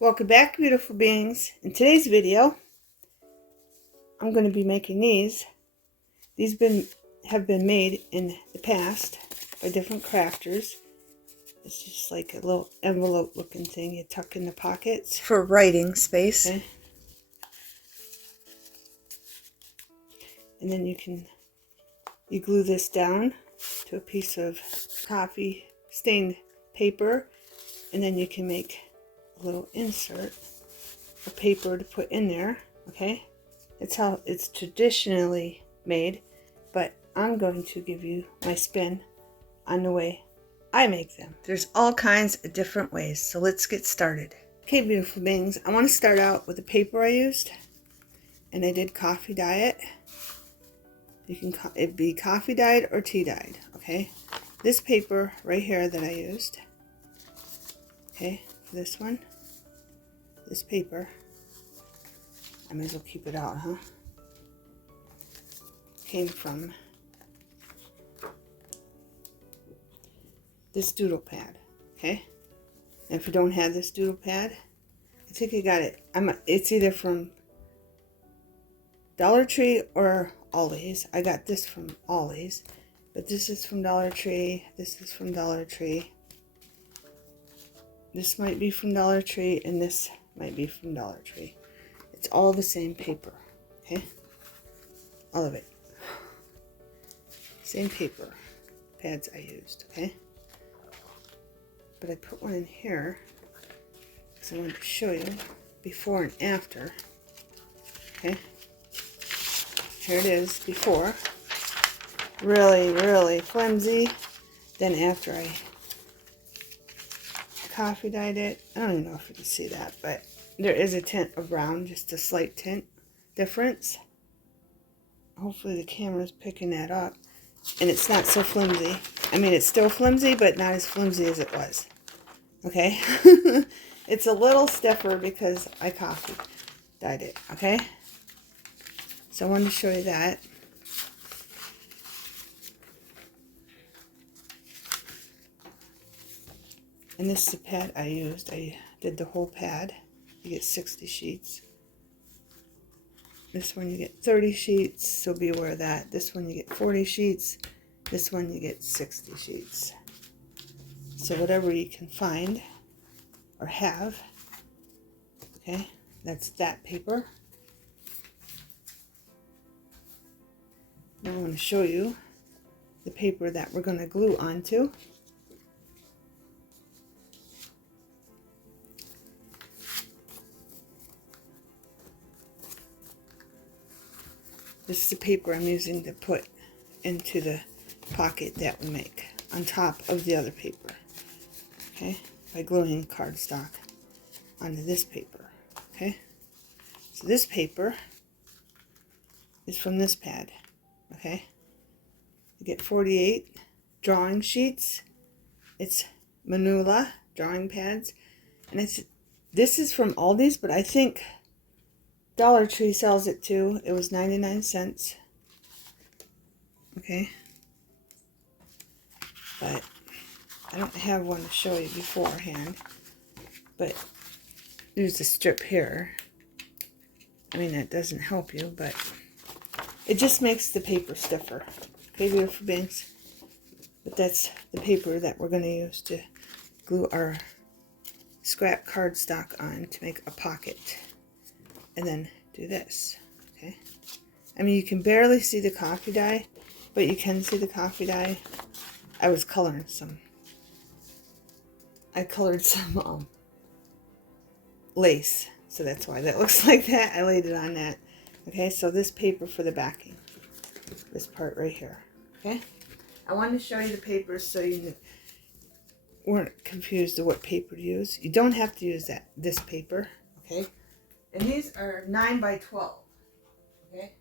Welcome back, beautiful beings. In today's video, I'm going to be making these. These have been made in the past by different crafters. It's just like a little envelope looking thing you tuck in the pockets. For writing space. Okay. And then you glue this down to a piece of coffee stained paper, and then you can make a little insert of paper to put in there. Okay, it's how it's traditionally made, but I'm going to give you my spin on the way I make them. There's all kinds of different ways, so let's get started. Okay, beautiful beings, I want to start out with the paper I used, and I did coffee dye it. It'd be coffee dyed or tea dyed. Okay, this paper right here that I used, okay, for this one, this paper, I may as well keep it out, huh? Came from this doodle pad. Okay, and if you don't have this doodle pad, I think I got it. It's either from Dollar Tree or Ollie's. I got this from Ollie's, but this is from Dollar Tree. This is from Dollar Tree. This might be from Dollar Tree, and this might be from Dollar Tree. It's all the same paper. Okay, all of it. Same paper pads I used. Okay, but I put one in here because I wanted to show you before and after. Okay, here it is before, really flimsy. Then after I coffee dyed it, I don't even know if you can see that, but there is a tint of brown, just a slight tint difference. Hopefully the camera's picking that up, and it's not so flimsy. I mean, it's still flimsy, but not as flimsy as it was. Okay, it's a little stiffer because I coffee dyed it. Okay, so I wanted to show you that. And this is the pad I used. I did the whole pad. You get 60 sheets. This one you get 30 sheets, so be aware of that. This one you get 40 sheets. This one you get 60 sheets. So whatever you can find or have. Okay, that's that paper. Now I want to show you the paper that we're going to glue onto. This is the paper I'm using to put into the pocket that we make on top of the other paper. Okay, by gluing cardstock onto this paper. Okay, so this paper is from this pad. Okay, you get 48 drawing sheets. It's manila drawing pads, and this is from Aldi's, but I think Dollar Tree sells it too. It was 99 cents. Okay, but I don't have one to show you beforehand, but there's a strip here. I mean, that doesn't help you, but it just makes the paper stiffer. Okay, beautiful beings, but that's the paper that we're going to use to glue our scrap cardstock on to make a pocket. And then do this. Okay, I mean, you can barely see the coffee dye, but you can see the coffee dye. I was coloring some. I colored some lace, so that's why that looks like that. I laid it on that. Okay, so this paper for the backing, this part right here. Okay, I wanted to show you the papers so you weren't confused of what paper to use. You don't have to use this paper. Okay, and these are 9 by 12. Okay,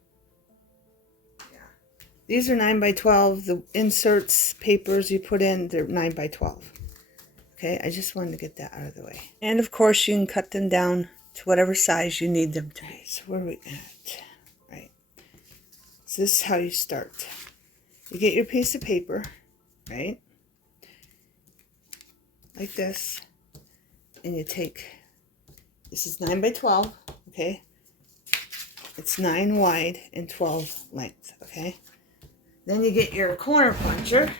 yeah, these are 9 by 12. The inserts papers you put in, they're 9 by 12. Okay, I just wanted to get that out of the way. And of course, you can cut them down to whatever size you need them to be. So where are we at? Right. So this is how you start. You get your piece of paper, right? Like this. And you take This is 9 by 12, okay? It's 9 wide and 12 length, okay? Then you get your corner puncher,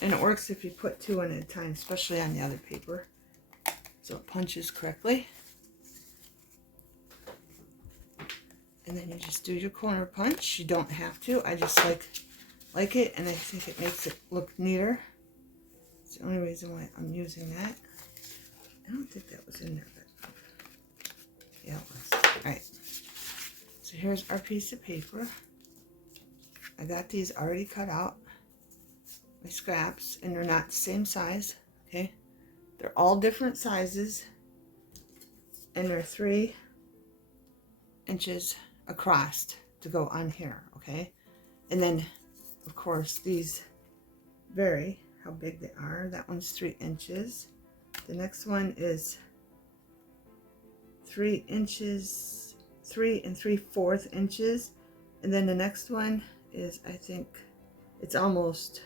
and it works if you put 2 in at a time, especially on the other paper. So it punches correctly. And then you just do your corner punch. You don't have to. I just like it, and I think it makes it look neater. It's the only reason why I'm using that. I don't think that was in there, but yeah, it was. Alright. So here's our piece of paper. I got these already cut out. My scraps, and they're not the same size, okay? They're all different sizes, and they're 3 inches across to go on here, okay? And then, of course, these vary how big they are. That one's 3 inches. The next one is 3 inches, 3 3/4 inches. And then the next one is, I think, it's almost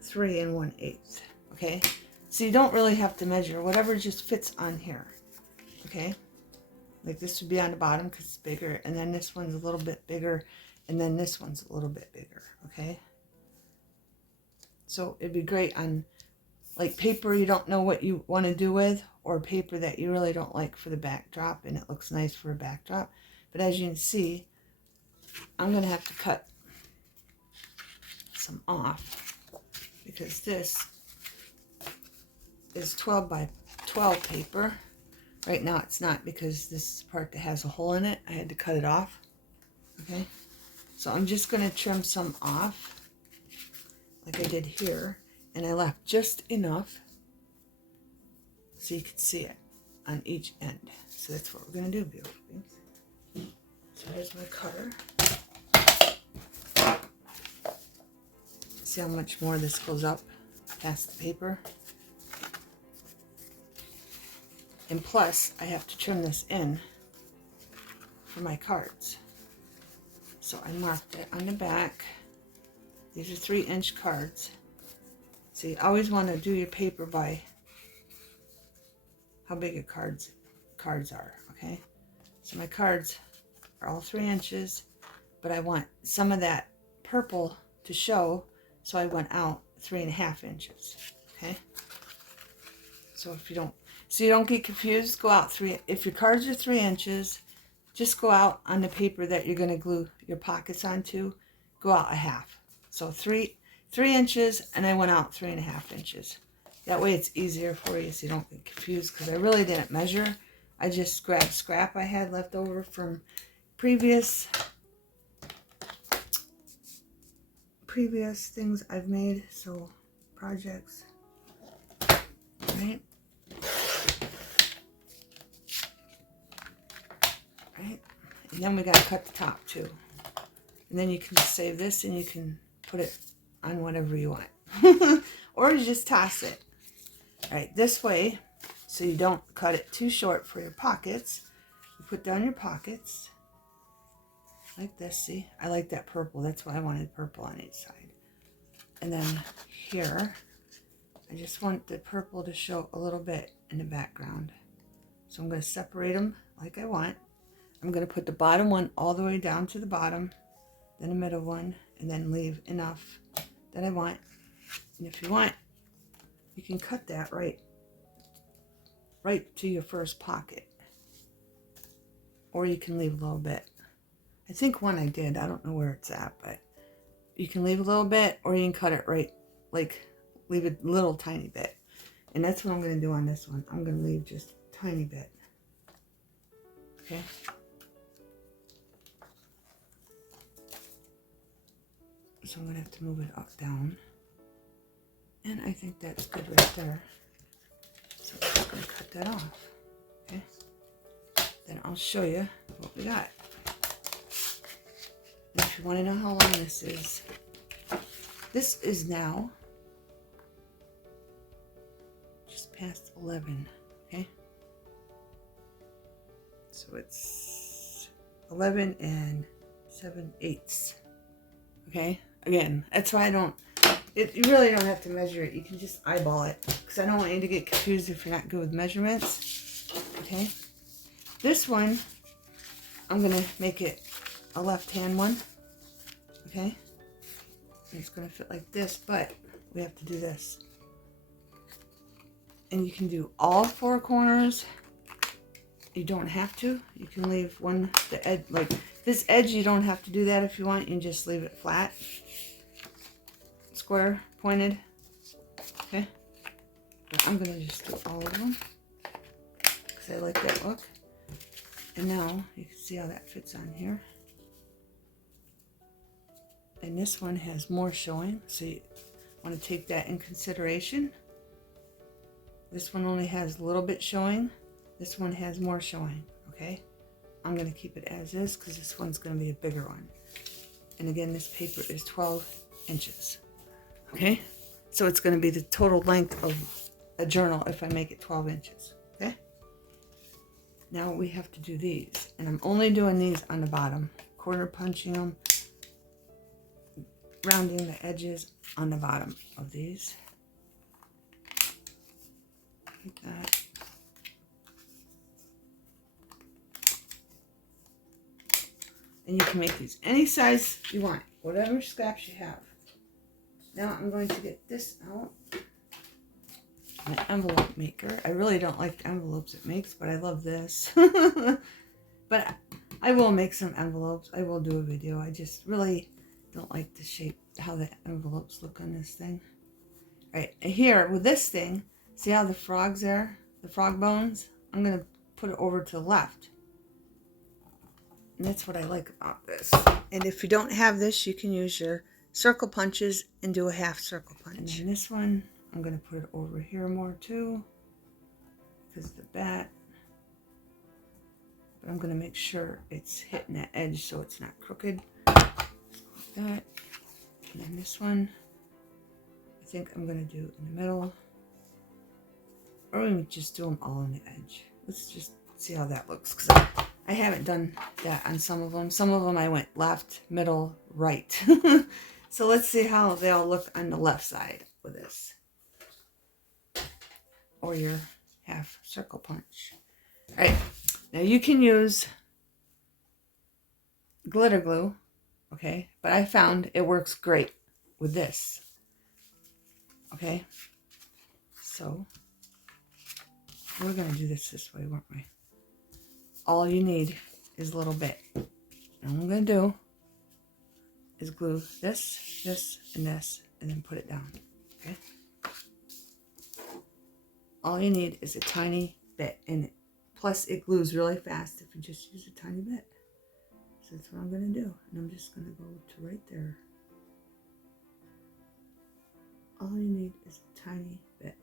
3 1/8, okay? So you don't really have to measure. Whatever just fits on here, okay? Like this would be on the bottom because it's bigger, and then this one's a little bit bigger, and then this one's a little bit bigger, okay? So it'd be great on like paper you don't know what you want to do with, or paper that you really don't like for the backdrop, and it looks nice for a backdrop. But as you can see, I'm going to have to cut some off because this is 12 by 12 paper. Right now it's not, because this part that has a hole in it, I had to cut it off. Okay, so I'm just going to trim some off like I did here, and I left just enough so you can see it on each end. So that's what we're going to do, beautiful things. So here's my cutter. See how much more this goes up past the paper? And plus, I have to trim this in for my cards. So I marked it on the back. These are 3-inch cards. So you always want to do your paper by how big your cards are, okay? So my cards are all 3 inches, but I want some of that purple to show, so I went out 3.5 inches, okay? So if you don't, so you don't get confused, go out 3. If your cards are 3 inches, just go out on the paper that you're going to glue your pockets onto, go out 1/2. So 3 inches, and I went out 3.5 inches. That way it's easier for you, so you don't get confused, because I really didn't measure. I just grabbed scrap I had left over from previous things I've made, so projects, right? Right, and then we got to cut the top too, and then you can just save this and you can put it on whatever you want, or you just toss it. All right, this way, so you don't cut it too short for your pockets. You put down your pockets like this. See, I like that purple. That's why I wanted purple on each side. And then here, I just want the purple to show a little bit in the background. So I'm going to separate them like I want. I'm going to put the bottom one all the way down to the bottom, then the middle one, and then leave enough that I want. And if you want, you can cut that right to your first pocket, or you can leave a little bit. I think one I did, I don't know where it's at, but you can leave a little bit, or you can cut it right, like leave a little tiny bit. And that's what I'm going to do on this one. I'm going to leave just a tiny bit. Okay. So I'm going to have to move it up, down. And I think that's good right there. So I'm just going to cut that off. Okay. Then I'll show you what we got. And if you want to know how long this is now just past 11. Okay. So it's 11 7/8. Okay. Again, that's why I don't. You really don't have to measure it. You can just eyeball it, because I don't want you to get confused if you're not good with measurements. Okay, this one, I'm gonna make it a left-hand one. Okay, and it's gonna fit like this, but we have to do this. And you can do all 4 corners. You don't have to. You can leave one, the edge, like this edge, you don't have to do that if you want. You can just leave it flat, square, pointed. Okay, but I'm gonna just do all of them because I like that look. And now you can see how that fits on here. And this one has more showing, so you want to take that in consideration. This one only has a little bit showing. This one has more showing, okay? I'm going to keep it as is because this one's going to be a bigger one. And again, this paper is 12 inches, okay? So it's going to be the total length of a journal if I make it 12 inches, okay? Now we have to do these, and I'm only doing these on the bottom, quarter punching them, rounding the edges on the bottom of these. Like that. And you can make these any size you want, whatever scraps you have. Now I'm going to get this out. My envelope maker. I really don't like the envelopes it makes, but I love this. But I will make some envelopes. I will do a video. I just really don't like the shape, how the envelopes look on this thing. All right, here with this thing, see how the frogs are? The frog bones? I'm going to put it over to the left. And that's what I like about this. And if you don't have this, you can use your circle punches and do a half circle punch. And then this one, I'm going to put it over here more too, because of the bat. But I'm going to make sure it's hitting that edge so it's not crooked. Like that. And then this one, I think I'm going to do in the middle. Or we can just do them all on the edge. Let's just see how that looks, because I haven't done that on some of them. Some of them I went left, middle, right. So let's see how they all look on the left side with this. Or your half circle punch. All right, now you can use glitter glue, okay? But I found it works great with this, okay? So we're gonna do this way, weren't we? All you need is a little bit. And what I'm gonna do is glue this, this, and this, and then put it down, okay? All you need is a tiny bit in it. Plus, it glues really fast if you just use a tiny bit. So that's what I'm going to do. And I'm just going to go to right there. All you need is a tiny bit.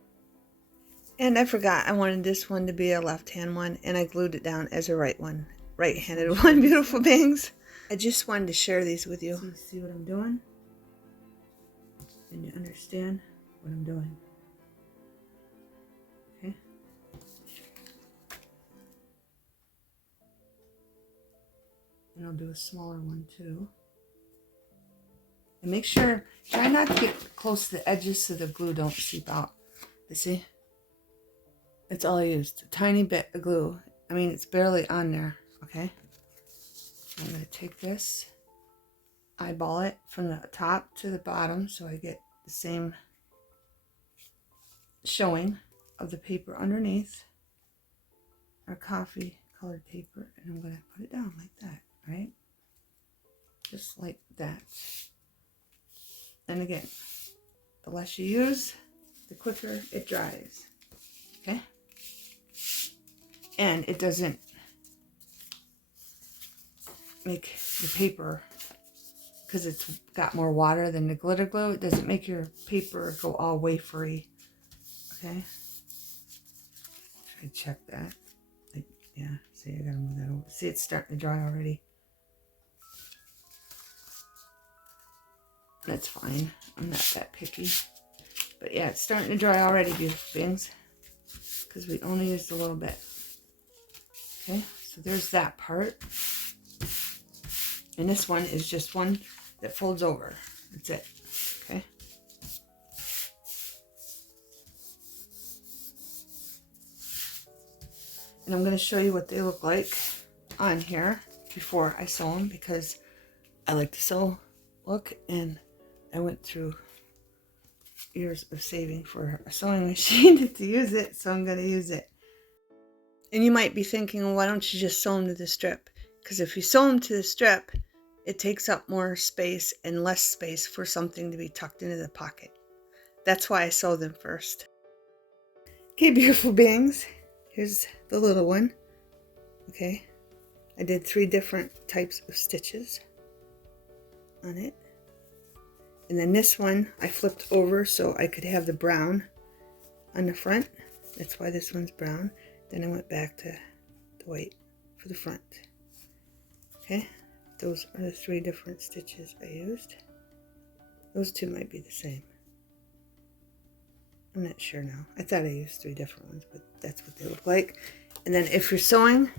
And I forgot, I wanted this one to be a left-hand one, and I glued it down as a right one. Right-handed one, beautiful beings. I just wanted to share these with you. So you see what I'm doing? And you understand what I'm doing. Okay? And I'll do a smaller one too. And make sure, try not to get close to the edges so the glue don't seep out. You see? It's all I used. A tiny bit of glue. I mean, it's barely on there. Okay? I'm going to take this, eyeball it from the top to the bottom so I get the same showing of the paper underneath. Our coffee colored paper. And I'm going to put it down like that. Right? Just like that. And again, the less you use, the quicker it dries. Okay? And it doesn't make the paper, because it's got more water than the glitter glue, it doesn't make your paper go all wafery. Okay? Try to check that. Like, yeah, see, I gotta move that over. See, it's starting to dry already. That's fine. I'm not that picky. But yeah, it's starting to dry already, beautiful beings. Because we only used a little bit. Okay, so there's that part. And this one is just one that folds over. That's it. Okay. And I'm going to show you what they look like on here before I sew them, because I like to sew look, and I went through years of saving for a sewing machine to use it, so I'm going to use it. And you might be thinking, well, why don't you just sew them to the strip? Because if you sew them to the strip, it takes up more space and less space for something to be tucked into the pocket. That's why I sew them first. Okay, beautiful beings. Here's the little one. Okay, I did 3 different types of stitches on it. And then this one I flipped over so I could have the brown on the front. That's why this one's brown. Then I went back to the white for the front. Okay, those are the 3 different stitches I used. Those 2 might be the same. I'm not sure now. I thought I used 3 different ones, but that's what they look like. And then if you're sewing,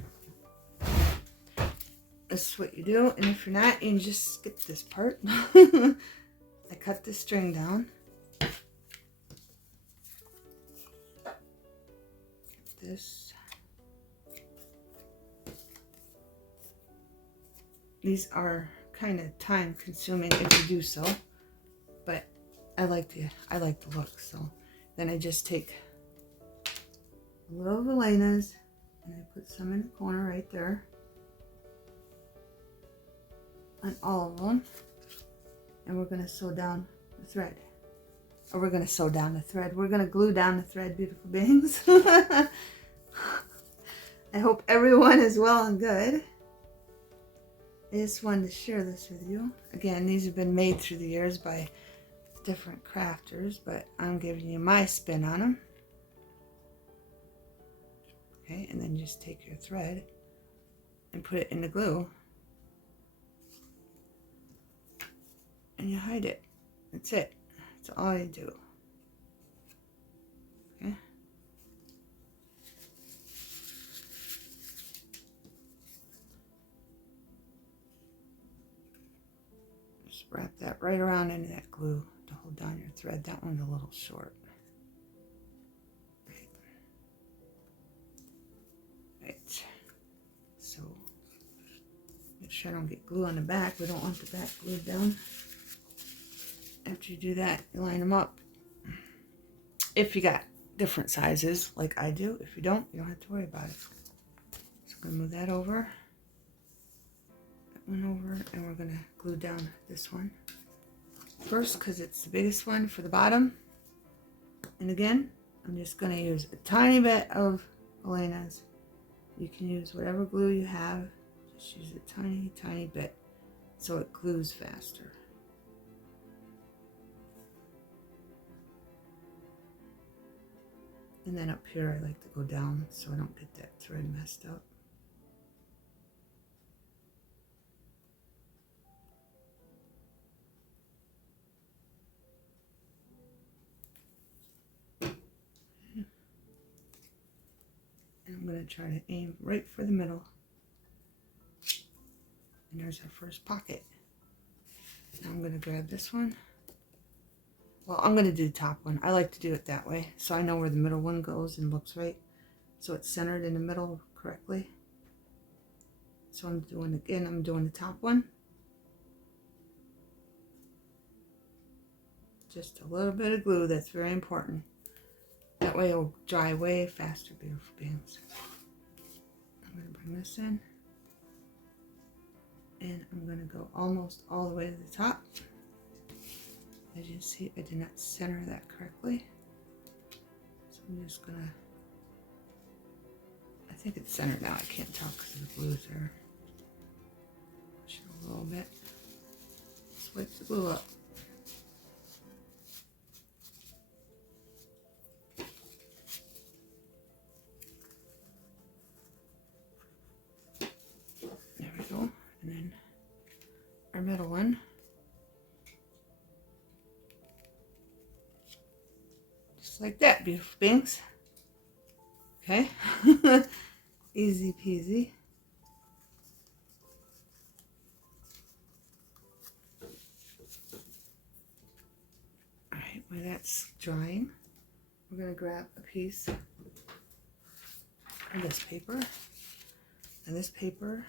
this is what you do. And if you're not, you can just skip this part. I cut the string down. This. These are kind of time consuming if you do so, but I like the look. So then I just take a little of Elena's and I put some in the corner right there on all of them, and we're going to sew down the thread. Or we're going to sew down the thread. We're going to glue down the thread, beautiful beings. I hope everyone is well and good. I just wanted to share this with you. Again, these have been made through the years by different crafters, but I'm giving you my spin on them. Okay, and then just take your thread and put it in the glue. And you hide it. That's it. That's all you do. Okay. Just wrap that right around into that glue to hold down your thread. That one's a little short. Right. So make sure I don't get glue on the back. We don't want the back glued down. After you do that, you line them up. If you got different sizes like I do. If you don't have to worry about it. So I'm going to move that over. That one over, and we're going to glue down this one first because it's the biggest one for the bottom. And again, I'm just going to use a tiny bit of Elena's. You can use whatever glue you have. Just use a tiny, tiny bit so it glues faster. And then up here, I like to go down so I don't get that thread messed up. And I'm going to try to aim right for the middle. And there's our first pocket. Now I'm going to grab this one. Well, I'm going to do the top one. I like to do it that way, so I know where the middle one goes and looks right. So it's centered in the middle correctly. So I'm doing the top one. Just a little bit of glue, that's very important. That way it'll dry way faster, beautiful beings. I'm going to bring this in. And I'm going to go almost all the way to the top. As you see, I did not center that correctly. So I'm just going to, I think it's centered now. I can't tell because the glue's there. Push it a little bit. Swipe the glue up. There we go. And then our middle one. Just like that, beautiful beings. Okay. Easy peasy. Alright, while that's drying, we're going to grab a piece this paper. And this paper,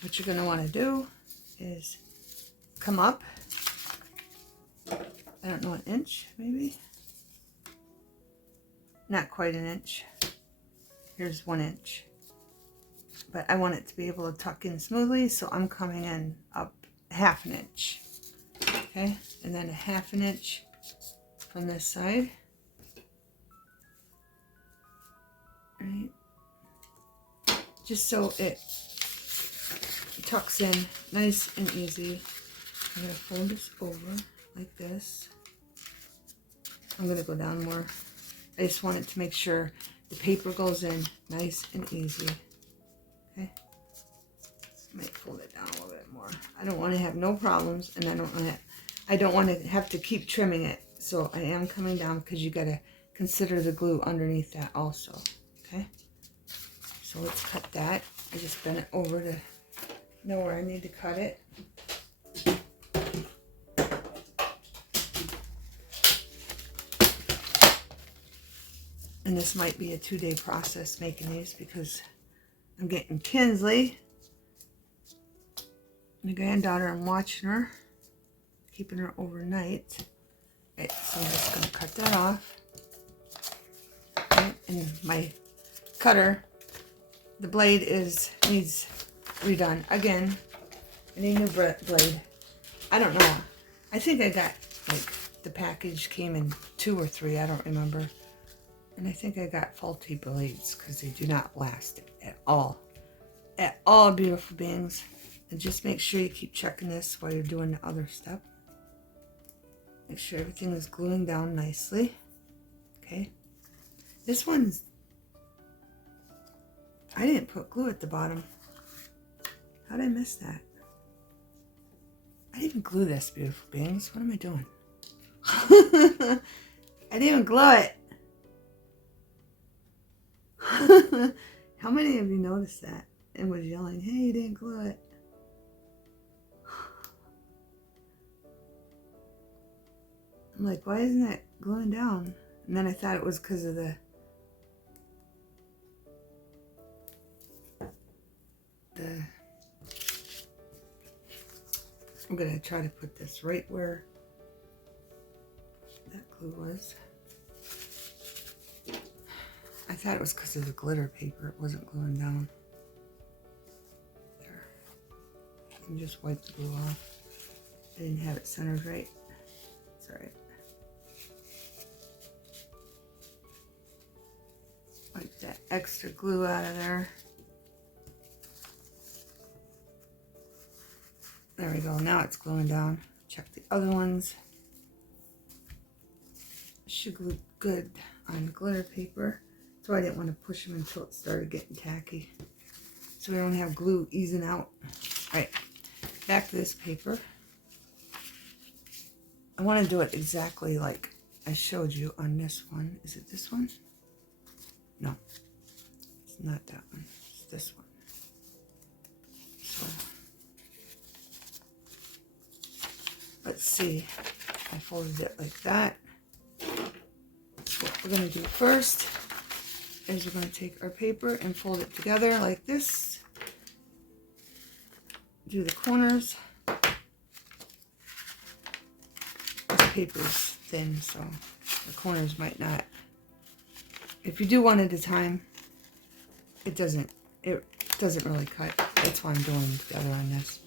what you're going to want to do is come up, I don't know, an inch maybe? Not quite an inch. Here's 1 inch. But I want it to be able to tuck in smoothly, so I'm coming in up 1/2 an inch. Okay, and then 1/2 an inch from this side. Right. Just so it tucks in nice and easy. I'm going to fold this over like this. I'm going to go down more. I just wanted to make sure the paper goes in nice and easy. Okay. Might fold it down a little bit more. I don't want to have no problems, and I don't want to have to keep trimming it. So I am coming down because you got to consider the glue underneath that also. Okay. So let's cut that. I just bent it over to know where I need to cut it. And this might be a 2-day process making these because I'm getting Kinsley, my granddaughter. I'm watching her, keeping her overnight. Right, so I'm just going to cut that off. Right, and my cutter, the blade needs redone again. I need a new blade. I don't know. I think I got, like, the package came in 2 or 3. I don't remember. And I think I got faulty blades because they do not last at all. At all, beautiful beings. And just make sure you keep checking this while you're doing the other step. Make sure everything is gluing down nicely. Okay. This one's... I didn't put glue at the bottom. How did I miss that? I didn't even glue this, beautiful beings. What am I doing? I didn't even glue it. How many of you noticed that and was yelling, hey, you didn't glue it? I'm like, why isn't it gluing down? And then I thought it was because of I'm going to try to put this right where that glue was. I thought it was because of the glitter paper. It wasn't gluing down. There. You can just wipe the glue off. I didn't have it centered right. It's alright. Wipe that extra glue out of there. There we go. Now it's gluing down. Check the other ones. Should glue good on glitter paper. So I didn't want to push them until it started getting tacky. So we don't have glue easing out. Alright, back to this paper. I want to do it exactly like I showed you on this one. Is it this one? No, it's not that one. It's this one. So, let's see. I folded it like that. What we're going to do first is we're going to take our paper and fold it together like this. Do the corners. This paper's thin, so the corners might not. If you do one at a time, it doesn't really cut. That's why I'm doing them together on this.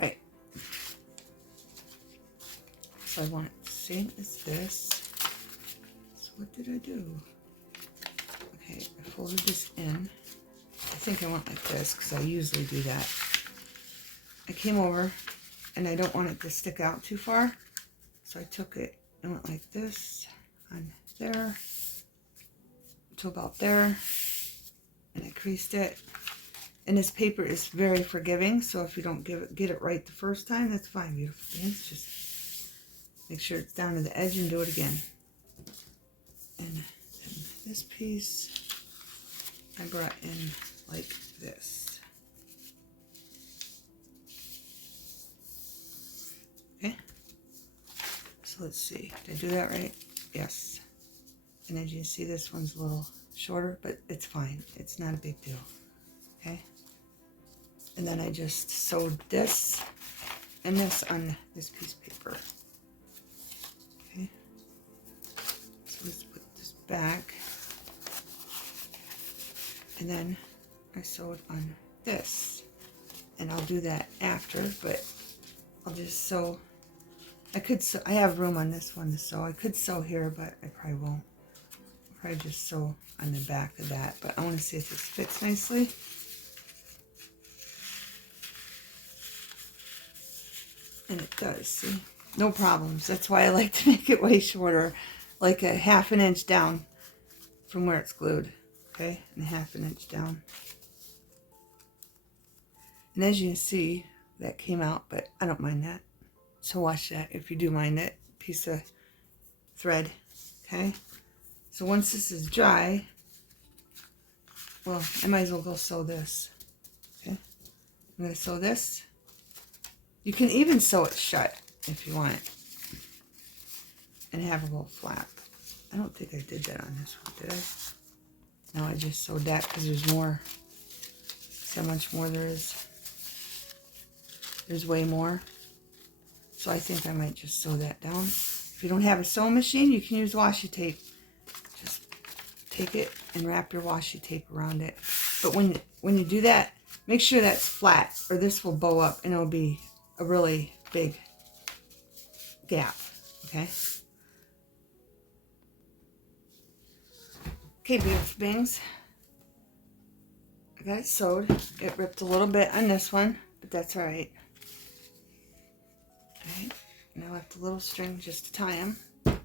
Right. So I want it the same as this. So what did I do? Okay, I folded this in. I think I went like this because I usually do that. I came over and I don't want it to stick out too far. So I took it and went like this on there to about there. And I creased it. And this paper is very forgiving. So if you don't get it right the first time, that's fine, beautiful things. Just make sure it's down to the edge and do it again. And then this piece I brought in like this. Okay. So let's see. Did I do that right? Yes. And as you see, this one's a little shorter, but it's fine. It's not a big deal. Okay. And then I just sewed this and this on this piece of paper. Okay. So let's put this back. And then I sewed on this. And I'll do that after, but I'll just sew. I have room on this one to sew. I could sew here, but I probably won't. I'll probably just sew on the back of that, but I want to see if this fits nicely. And it does, see? No problems. That's why I like to make it way shorter, like a 1/2 inch down from where it's glued. Okay, and 1/2 inch down. And as you can see, that came out, but I don't mind that. So watch that if you do mind that piece of thread. Okay, so once this is dry, well, I might as well go sew this. Okay, I'm going to sew this. You can even sew it shut if you want, and have a little flap. I don't think I did that on this one, did I? No, I just sewed that because there's more. See how much more there is? There's way more. So I think I might just sew that down. If you don't have a sewing machine, you can use washi tape. Just take it and wrap your washi tape around it. But when you do that, make sure that's flat, or this will bow up and it'll be a really big gap. Okay? Okay, beautiful beings. I got it sewed. It ripped a little bit on this one, but that's all right. Okay, now I left a little string just to tie them. And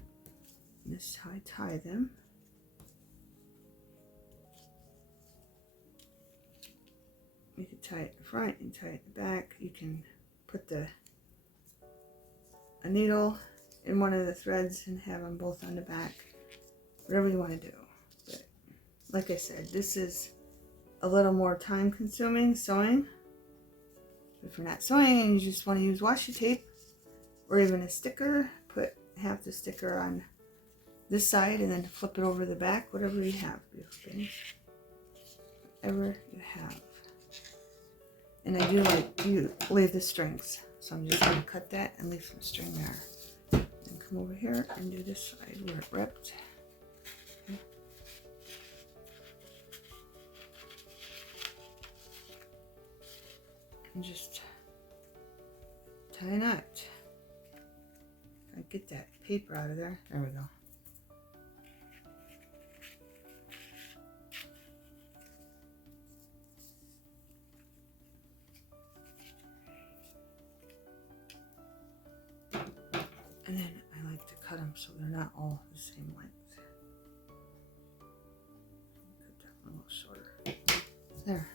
this is how I tie them. You can tie it in the front, you can tie it in the back. You can put a needle in one of the threads and have them both on the back. Whatever you want to do. But like I said, this is a little more time consuming sewing. If you're not sewing and you just want to use washi tape or even a sticker, put half the sticker on this side and then flip it over the back, whatever you have, beautiful things. Whatever you have. And I do like to leave the strings. So I'm just going to cut that and leave some string there. And come over here and do this side where it ripped. Okay. And just tie a knot. Get that paper out of there. There we go. And then I like to cut them so they're not all the same length. Cut that one a little shorter. There.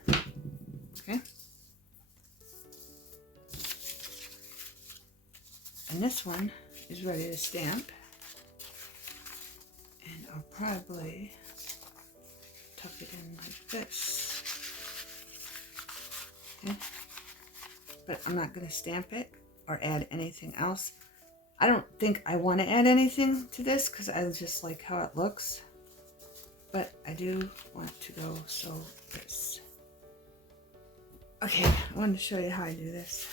Okay. And this one is ready to stamp. And I'll probably tuck it in like this. Okay. But I'm not going to stamp it or add anything else. I don't think I want to add anything to this because I just like how it looks. But I do want to go sew this. Okay, I wanted to show you how I do this.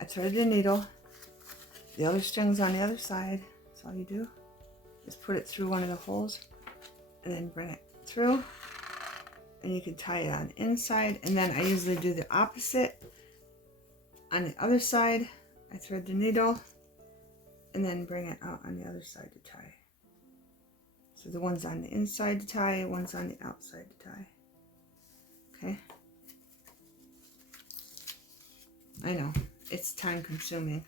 I threaded the needle. The other string's on the other side. That's all you do. Just put it through one of the holes and then bring it through. And you can tie it on the inside. And then I usually do the opposite. On the other side, I thread the needle and then bring it out on the other side to tie. So the one's on the inside to tie, one's on the outside to tie. Okay? I know, it's time consuming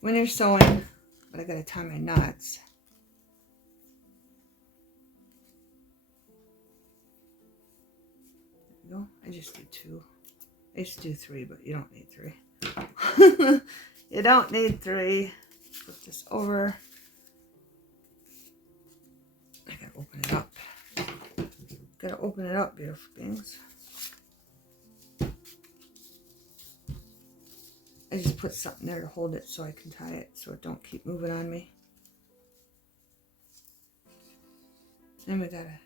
when you're sewing, but I gotta tie my knots. There we go. I just did 2. I used to do 3, but you don't need 3. You don't need 3. Flip this over. I gotta open it up. Gotta open it up, beautiful things. I just put something there to hold it so I can tie it so it don't keep moving on me. Then we gotta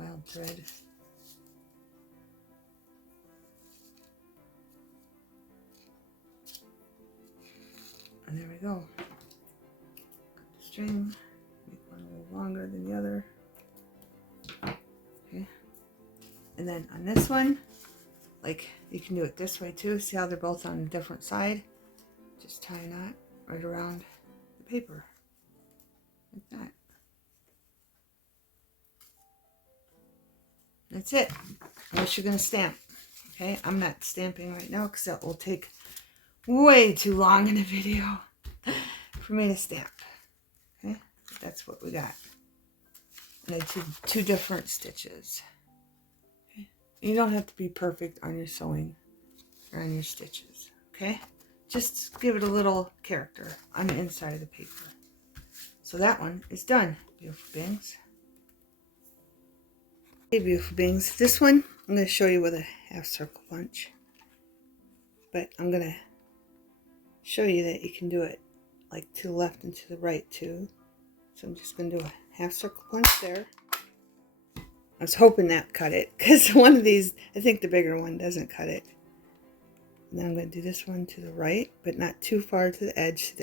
wild thread. And there we go. Cut the string, make one a little longer than the other. Okay. And then on this one, like you can do it this way too. See how they're both on a different side? Just tie a knot right around the paper. Like that. That's it. Unless you're going to stamp. Okay, I'm not stamping right now because that will take way too long in a video for me to stamp. Okay, that's what we got. And I did two different stitches. Okay, you don't have to be perfect on your sewing or on your stitches. Okay, just give it a little character on the inside of the paper. So that one is done, beautiful beings. Hey, beautiful beings. This one I'm going to show you with a half circle punch. But I'm going to show you that you can do it like to the left and to the right too. So I'm just going to do a half circle punch there. I was hoping that cut it because one of these, I think the bigger one doesn't cut it. And then I'm going to do this one to the right, but not too far to the edge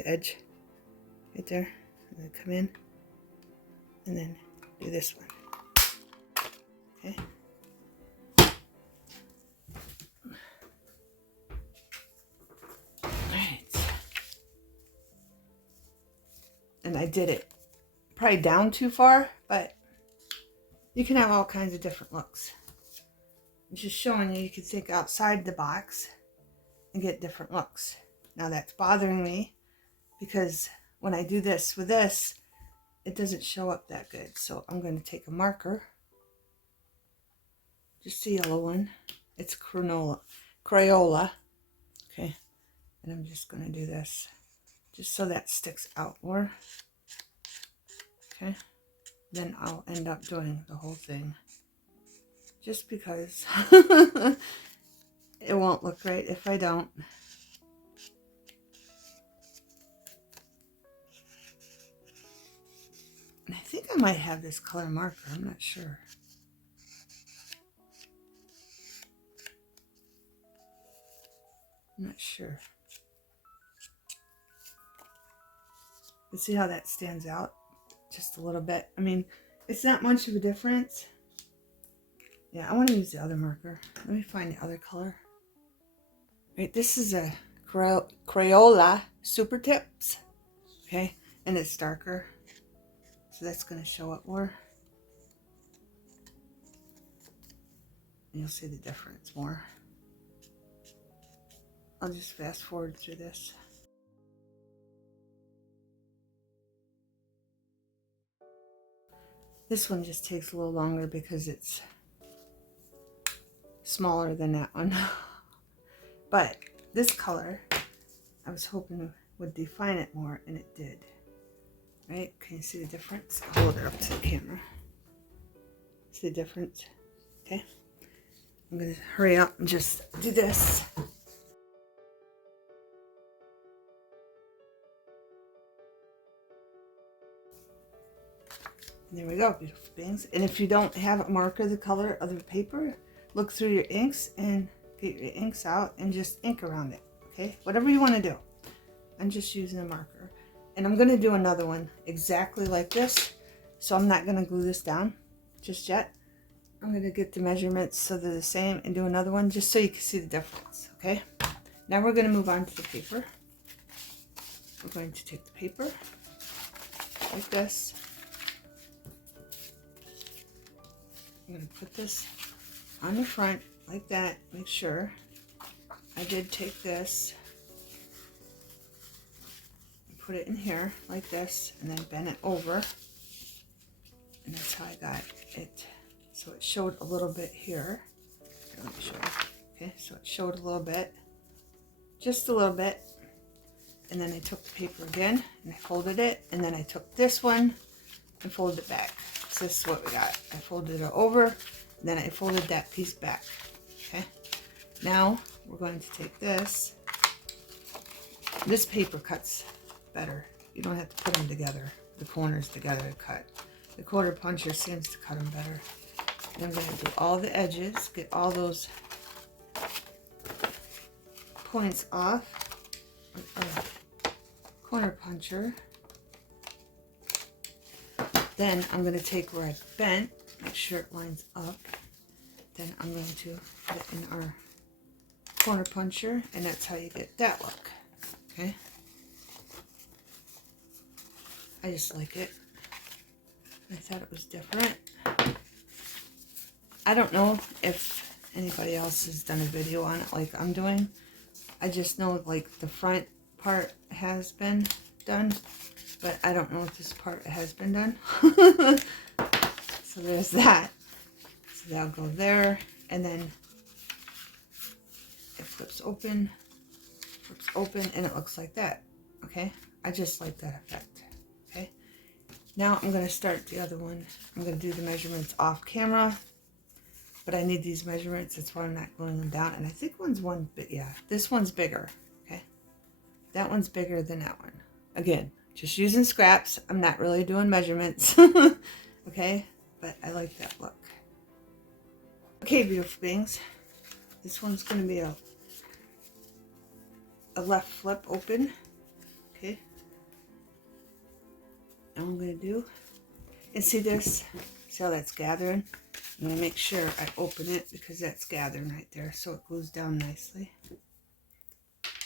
right there. And then come in and then do this one. Okay. Alright. And I did it probably down too far, but you can have all kinds of different looks. I'm just showing you can think outside the box and get different looks. Now that's bothering me because when I do this with this, it doesn't show up that good. So I'm going to take a marker. Just the yellow one. It's Crayola. Okay. And I'm just going to do this just so that sticks out more. Okay. Then I'll end up doing the whole thing. Just because it won't look right if I don't. And I think I might have this color marker. I'm not sure. I'm not sure. But see how that stands out? Just a little bit. I mean, it's not much of a difference. Yeah, I want to use the other marker. Let me find the other color. Right, this is a Crayola Super Tips. Okay, and it's darker. So that's going to show up more. And you'll see the difference more. I'll just fast forward through this. This one just takes a little longer because it's smaller than that one. But this color, I was hoping would define it more, and it did. Right? Can you see the difference? I'll hold it up to the camera. See the difference? Okay. I'm going to hurry up and just do this. There we go, beautiful beings. And if you don't have a marker the color of the paper, look through your inks and get your inks out and just ink around it. Okay, whatever you want to do. I'm just using a marker. And I'm going to do another one exactly like this. So I'm not going to glue this down just yet. I'm going to get the measurements so they're the same and do another one just so you can see the difference. Okay, now we're going to move on to the paper. We're going to take the paper like this. I'm going to put this on the front like that. Make sure I did take this and put it in here like this and then bend it over. And that's how I got it. So it showed a little bit here. Let me show you. Okay, so it showed a little bit. Just a little bit. And then I took the paper again and I folded it. And then I took this one and folded it back. So this is what we got. I folded it over, and then I folded that piece back. Okay. Now we're going to take this. This paper cuts better. You don't have to put them together, the corners together to cut. The quarter puncher seems to cut them better. I'm going to do all the edges, get all those points off with a corner puncher. Then I'm going to take where I bent, make sure it lines up. Then I'm going to put it in our corner puncher, and that's how you get that look. Okay? I just like it. I thought it was different. I don't know if anybody else has done a video on it like I'm doing. I just know like the front part has been done, but I don't know if this part has been done. So there's that. So that'll go there, and then it flips open, and it looks like that. Okay? I just like that effect. Okay? Now I'm going to start the other one. I'm going to do the measurements off camera, but I need these measurements. That's why I'm not gluing them down. And I think yeah, this one's bigger. Okay? That one's bigger than that one. Again, just using scraps. I'm not really doing measurements. Okay? But I like that look. Okay, beautiful beings. This one's going to be a left flip open. Okay? And I'm going to do, and see this? See how that's gathering? I'm going to make sure I open it because that's gathering right there, so it glues down nicely.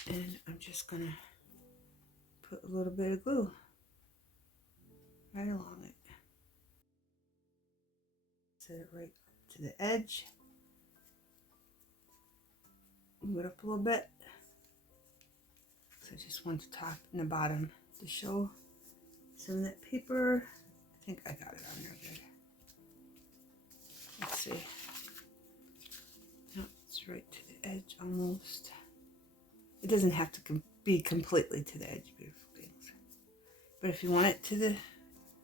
And I'm just going to put a little bit of glue right along it. Set it right to the edge. Move it up a little bit. So I just want the top and the bottom to show some of that paper. I think I got it on there good. Let's see. No, it's right to the edge almost. It doesn't have to be completely to the edge, beautiful things. But if you want it to the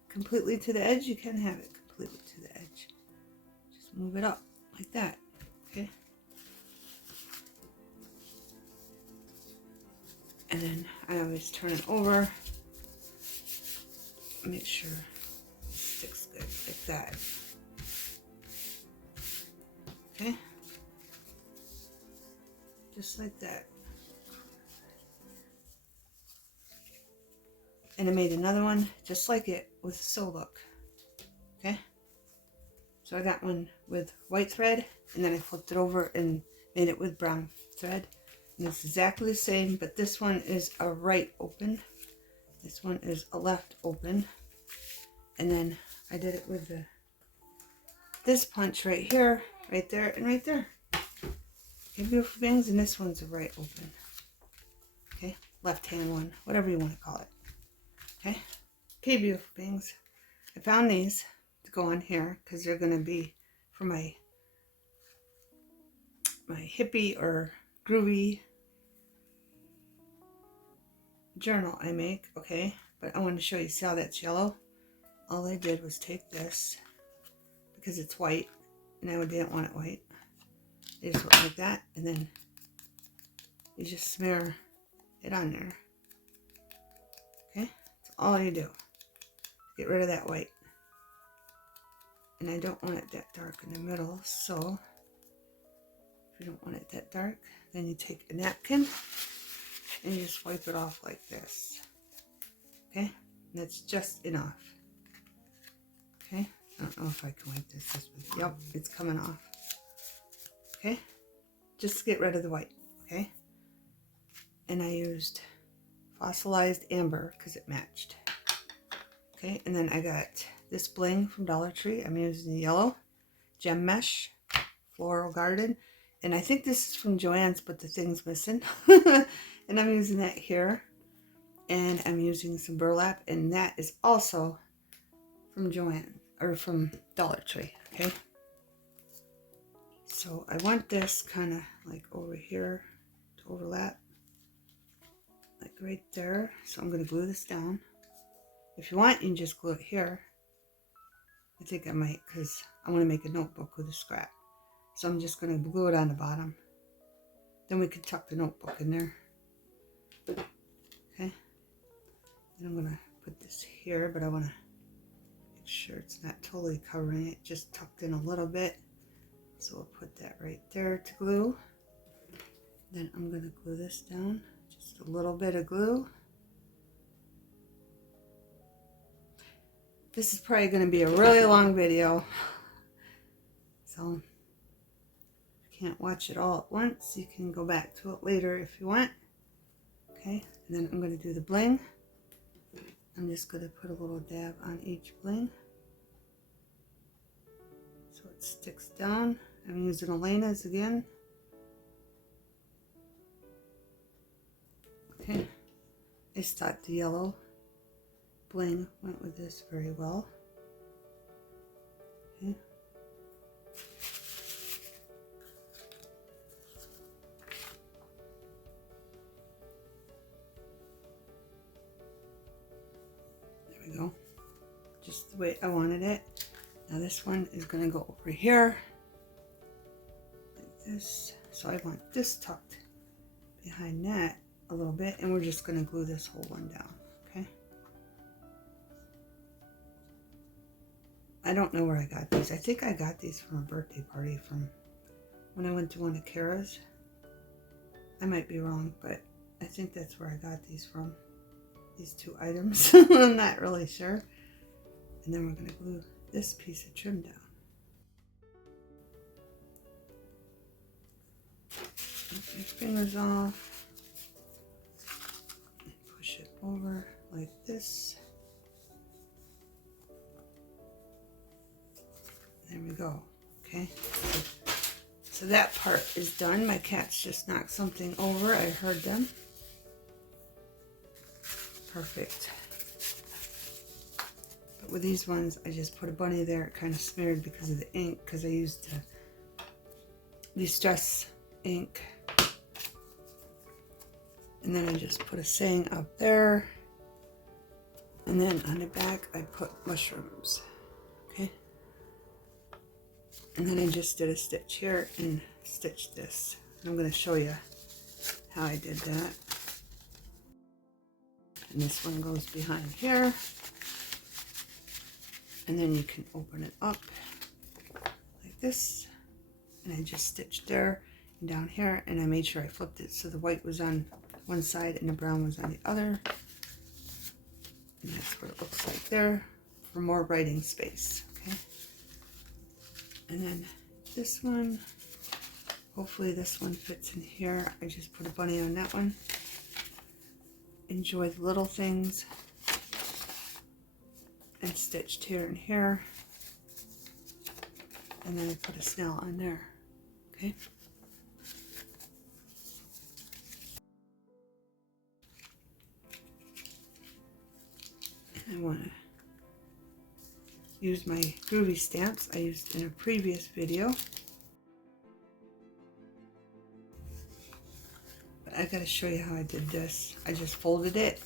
completely to the edge, you can have it completely to the edge. Just move it up like that. Okay. And then I always turn it over. Make sure it sticks good like that. Okay? Just like that. And I made another one just like it with sew look. Okay? So I got one with white thread, and then I flipped it over and made it with brown thread. And it's exactly the same, but this one is a right open. This one is a left open. And then I did it with this punch right here, right there, and right there. Okay, beautiful things. And this one's a right open. Okay, left hand one, whatever you want to call it. Okay, okay, beautiful things. I found these to go on here because they're going to be for my hippie or groovy journal I make. Okay, but I want to show you. See how that's yellow? All I did was take this because it's white and I didn't want it white. I just went like that, and then you just smear it on there. Okay, that's all you do. Get rid of that white. And I don't want it that dark in the middle, so if you don't want it that dark, then you take a napkin and you just wipe it off like this. Okay, and that's just enough. Okay, I don't know if I can wipe this. Yep, it's coming off. Okay, just to get rid of the white. Okay, and I used fossilized amber because it matched. Okay, and then I got this bling from Dollar Tree. I'm using the yellow gem mesh floral garden, and I think this is from Joann's, but the thing's missing. And I'm using that here, and I'm using some burlap, and that is also from Joann, or from Dollar Tree. Okay, so I want this kind of like over here to overlap, like right there. So I'm going to glue this down. If you want, you can just glue it here. I think I might, because I want to make a notebook with a scrap. So I'm just going to glue it on the bottom. Then we can tuck the notebook in there. Okay. Then I'm going to put this here, but I want to make Make sure it's not totally covering it, just tucked in a little bit. So we'll put that right there to glue. Then I'm going to glue this down, just a little bit of glue. This is probably going to be a really long video, so if you can't watch it all at once, you can go back to it later if you want. Okay, and then I'm going to do the bling. I'm just going to put a little dab on each bling so it sticks down. I'm using Elena's again. Okay, I just thought the yellow bling went with this very well. Okay. There we go. Just the way I wanted it. Now this one is going to go over here like this. So I want this tucked behind that a little bit, and we're just going to glue this whole one down. Okay. I don't know where I got these. I think I got these from a birthday party from when I went to one of Kara's. I might be wrong, but I think that's where I got these from. These two items. I'm not really sure. And then we're going to glue this piece of trim down. Take your fingers off. And push it over like this. There we go. Okay. So that part is done. My cats just knocked something over. I heard them. Perfect. But with these ones, I just put a bunny there. It kind of smeared because of the ink, because I used Distress ink. And then I just put a saying up there. And then on the back, I put mushrooms. Okay. And then I just did a stitch here and stitched this. I'm going to show you how I did that. And this one goes behind here. And then you can open it up like this. And I just stitched there and down here. And I made sure I flipped it so the white was on one side and the brown was on the other. And that's what it looks like there for more writing space. Okay. And then this one, hopefully this one fits in here. I just put a bunny on that one. Enjoy the little things. And stitched here and here. And then I put a snail on there. Okay. And I want to use my groovy stamps I used in a previous video. But I gotta show you how I did this. I just folded it.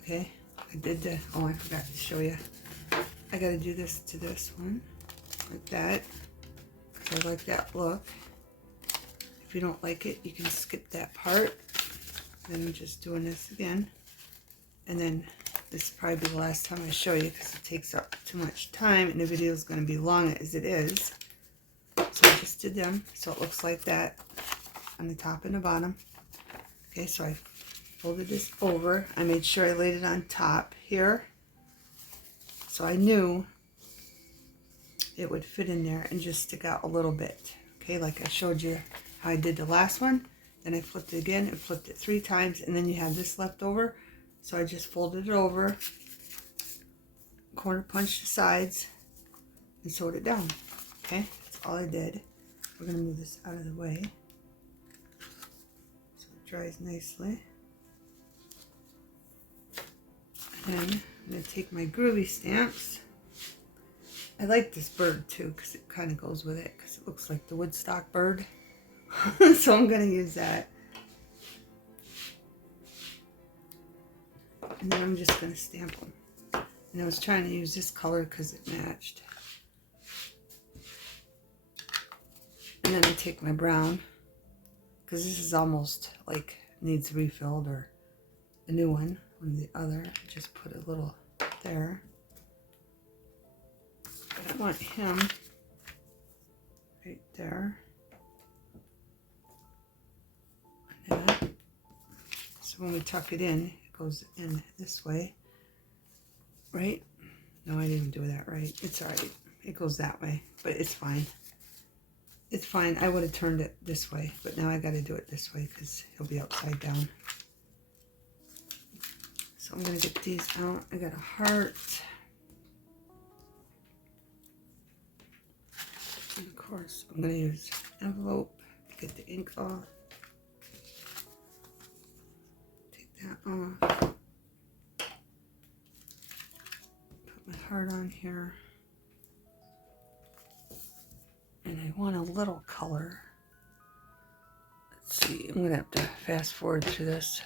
Okay, I did the, oh, I forgot to show you. I gotta do this to this one, like that, because I like that look. If you don't like it, you can skip that part. Then I'm just doing this again. And then this will probably be the last time I show you because it takes up too much time and the video is going to be long as it is. So I just did them so it looks like that on the top and the bottom. Okay, so I folded this over. I made sure I laid it on top here so I knew it would fit in there and just stick out a little bit. Okay, like I showed you how I did the last one. Then I flipped it again and flipped it 3 times, and then you have this left over. So I just folded it over, corner punched the sides, and sewed it down. Okay, that's all I did. We're going to move this out of the way so it dries nicely. And then I'm going to take my groovy stamps. I like this bird too because it kind of goes with it because it looks like the Woodstock bird. So I'm going to use that. And then I'm just going to stamp them. And I was trying to use this color because it matched. And then I take my brown, because this is almost like needs refilled, or a new one, the other. I just put a little there. want him right there. Like that. So when we tuck it in, it goes in this way. Right? No, I didn't do that right. It's alright. It goes that way, but it's fine. It's fine. I would have turned it this way, but now I got to do it this way because he'll be upside down. So I'm going to get these out. I got a heart. And of course, I'm going to use envelope to get the ink off. Take that off. Put my heart on here. And I want a little color. Let's see, I'm going to have to fast forward through this.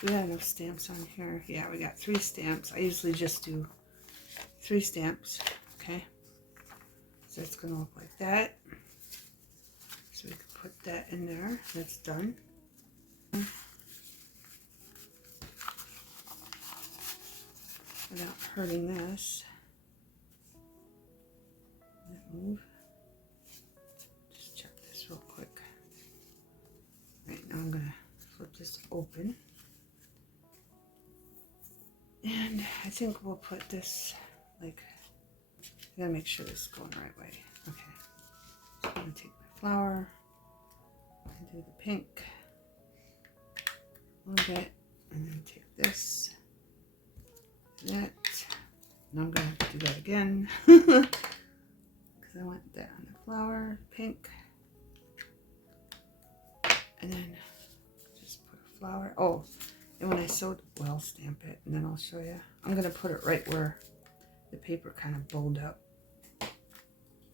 We got enough stamps on here. Yeah, we got 3 stamps. I usually just do 3 stamps. Okay. So it's going to look like that. So we can put that in there. That's done. Without hurting this. Move. Just check this real quick. Right, now I'm going to flip this open. And I think we'll put this, like, I gotta make sure this is going the right way. Okay. So I'm gonna take my flower and do the pink a little bit, and then take this, that. And I'm gonna have to do that again because I want that on the flower, pink, and then just put a flower. Oh. And when I sewed, well, I'll stamp it, and then I'll show you. I'm going to put it right where the paper kind of bowed up.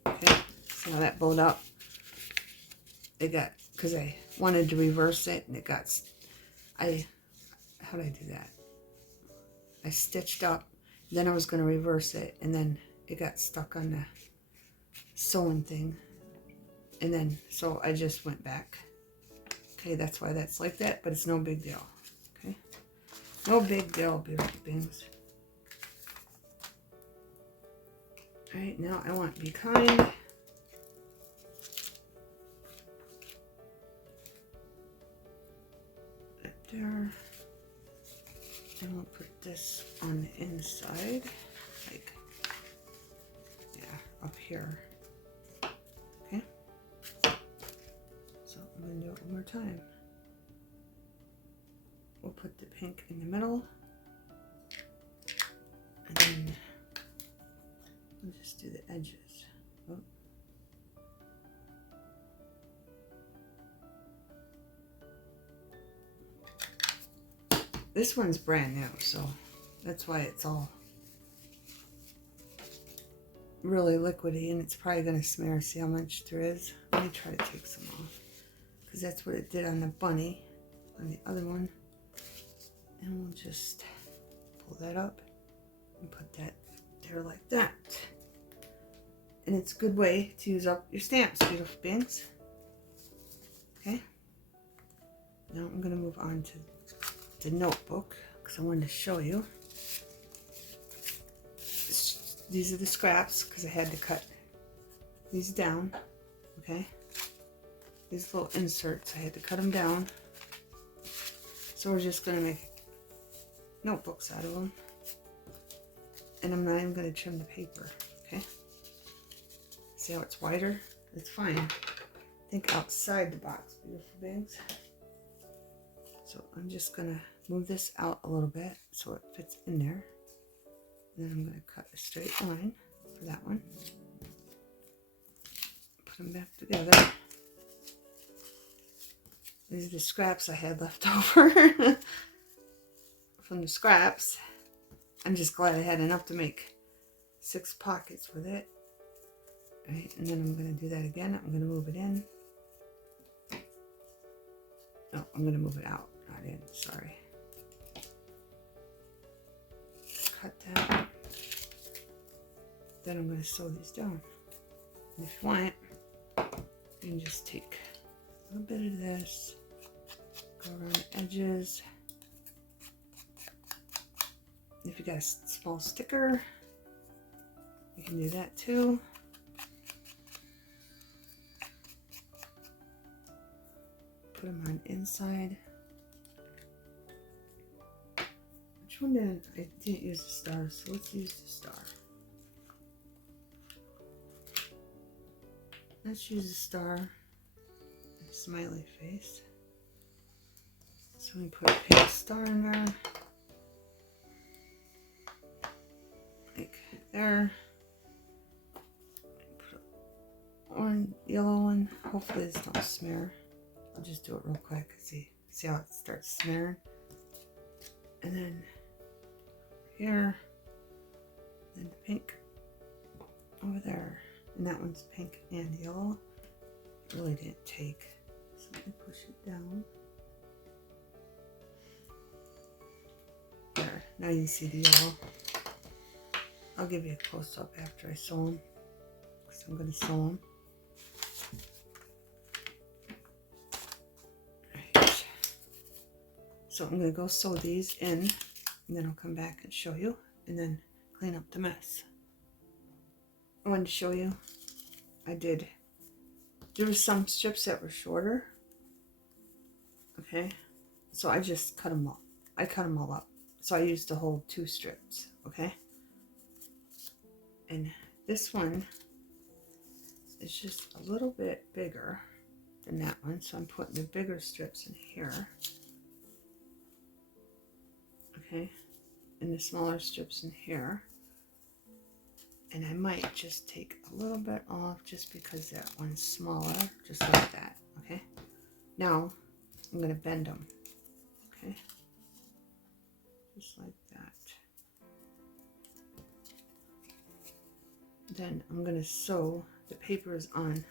Okay, see how that bowed up? It got, because I wanted to reverse it, and it got, how did I do that? I stitched up, then I was going to reverse it, and then it got stuck on the sewing thing. And then, so I just went back. Okay, that's why that's like that, but it's no big deal. Okay, no big deal, beautiful things. All right, now I want Be Kind. Right there. And we'll put this on the inside, like, yeah, up here. Okay, so I'm gonna do it one more time. We'll put the pink in the middle, and then we'll just do the edges. Oh. This one's brand new, so that's why it's all really liquidy, and it's probably going to smear. See how much there is? Let me try to take some off, because that's what it did on the bunny, on the other one. And we'll just pull that up and put that there like that. And it's a good way to use up your stamps, beautiful beings. Okay. Now I'm going to move on to the notebook because I wanted to show you. These are the scraps because I had to cut these down. Okay. These little inserts, I had to cut them down. So we're just going to make notebooks out of them, and I'm not even going to trim the paper. Okay, see how it's wider? It's fine. Think outside the box, beautiful beings. So I'm just going to move this out a little bit so it fits in there, and then I'm going to cut a straight line for that one, put them back together. These are the scraps I had left over from the scraps. I'm just glad I had enough to make 6 pockets with it. Right, and then I'm going to do that again. I'm going to move it in. No, I'm going to move it out, not in, sorry. cut that. Then I'm going to sew these down. And if you want, you can just take a little bit of this, go around the edges. If you got a small sticker, you can do that too. Put them on inside. Which one did I didn't use the star, so let's use the star. Let's use the star and a smiley face. So we put a pink star in there. Like there. Put an orange, yellow one. Hopefully this don't smear. I'll just do it real quick. See how it starts smearing. And then here, then the pink over there. And that one's pink and yellow. It really didn't take. So let me push it down. There. Now you can see the yellow. I'll give you a close-up after I sew them, because I'm going to sew them. Right. So I'm going to go sew these in, and then I'll come back and show you, and then clean up the mess. I wanted to show you, there were some strips that were shorter, okay, so I just cut them all. I cut them all up, so I used the whole 2 strips, okay. And this one is just a little bit bigger than that one, so I'm putting the bigger strips in here, okay, and the smaller strips in here. And I might just take a little bit off just because that one's smaller, just like that, okay? Now, I'm going to bend them, okay? Just like that. Then I'm going to sew the papers on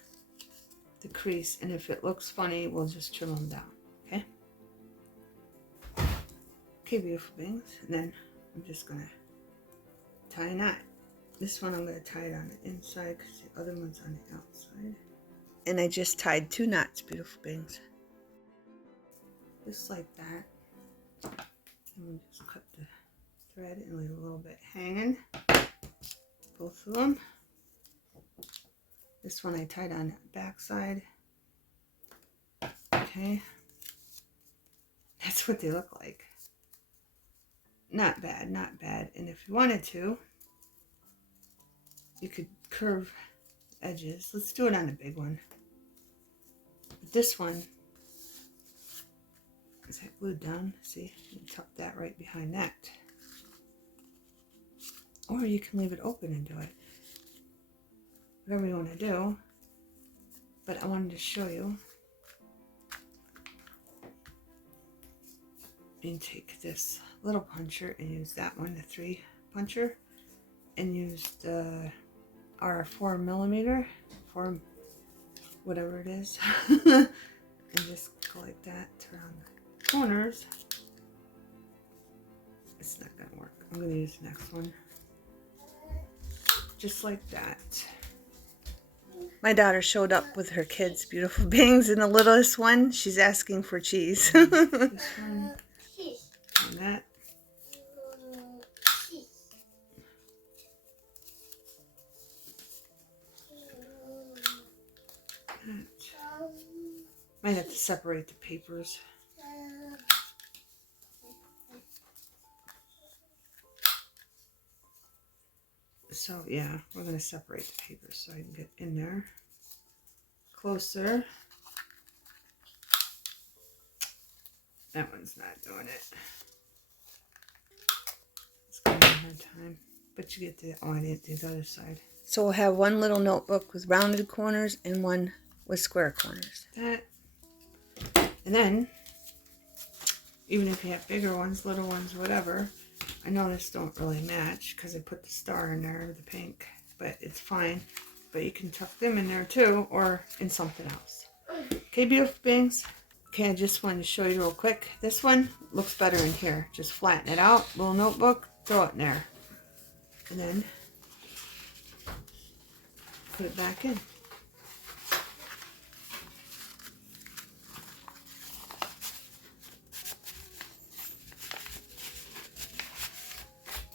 the crease, and if it looks funny, we'll just trim them down, okay? Okay, beautiful things. And then I'm just going to tie a knot. This one I'm going to tie it on the inside because the other one's on the outside. And I just tied 2 knots, beautiful things. Just like that. And we'll just cut the thread and leave a little bit hanging. Both of them. This one I tied on the back side. Okay. That's what they look like. Not bad, not bad. And if you wanted to, you could curve edges. Let's do it on a big one. But this one, is that glued down? See, you can tuck that right behind that. Or you can leave it open and do it. Whatever you want to do. But I wanted to show you. And take this little puncher and use that one, the 3 puncher, and use the our 4mm, whatever it is, and just go like that around the corners. It's not gonna work. I'm gonna use the next one, just like that. My daughter showed up with her kids' beautiful bangs, and the littlest one, she's asking for cheese. This one, and that. Might have to separate the papers. So yeah, we're going to separate the papers so I can get in there closer. That one's not doing it. It's going to be a hard time. But you get the, oh, I didn't do the other side. So we'll have one little notebook with rounded corners and one with square corners. That. And then, even if you have bigger ones, little ones, whatever, I know this don't really match because I put the star in there, the pink, but it's fine. But you can tuck them in there too, or in something else. Okay, beautiful beings. Okay, I just wanted to show you real quick. This one looks better in here. Just flatten it out, little notebook, throw it in there. and then put it back in.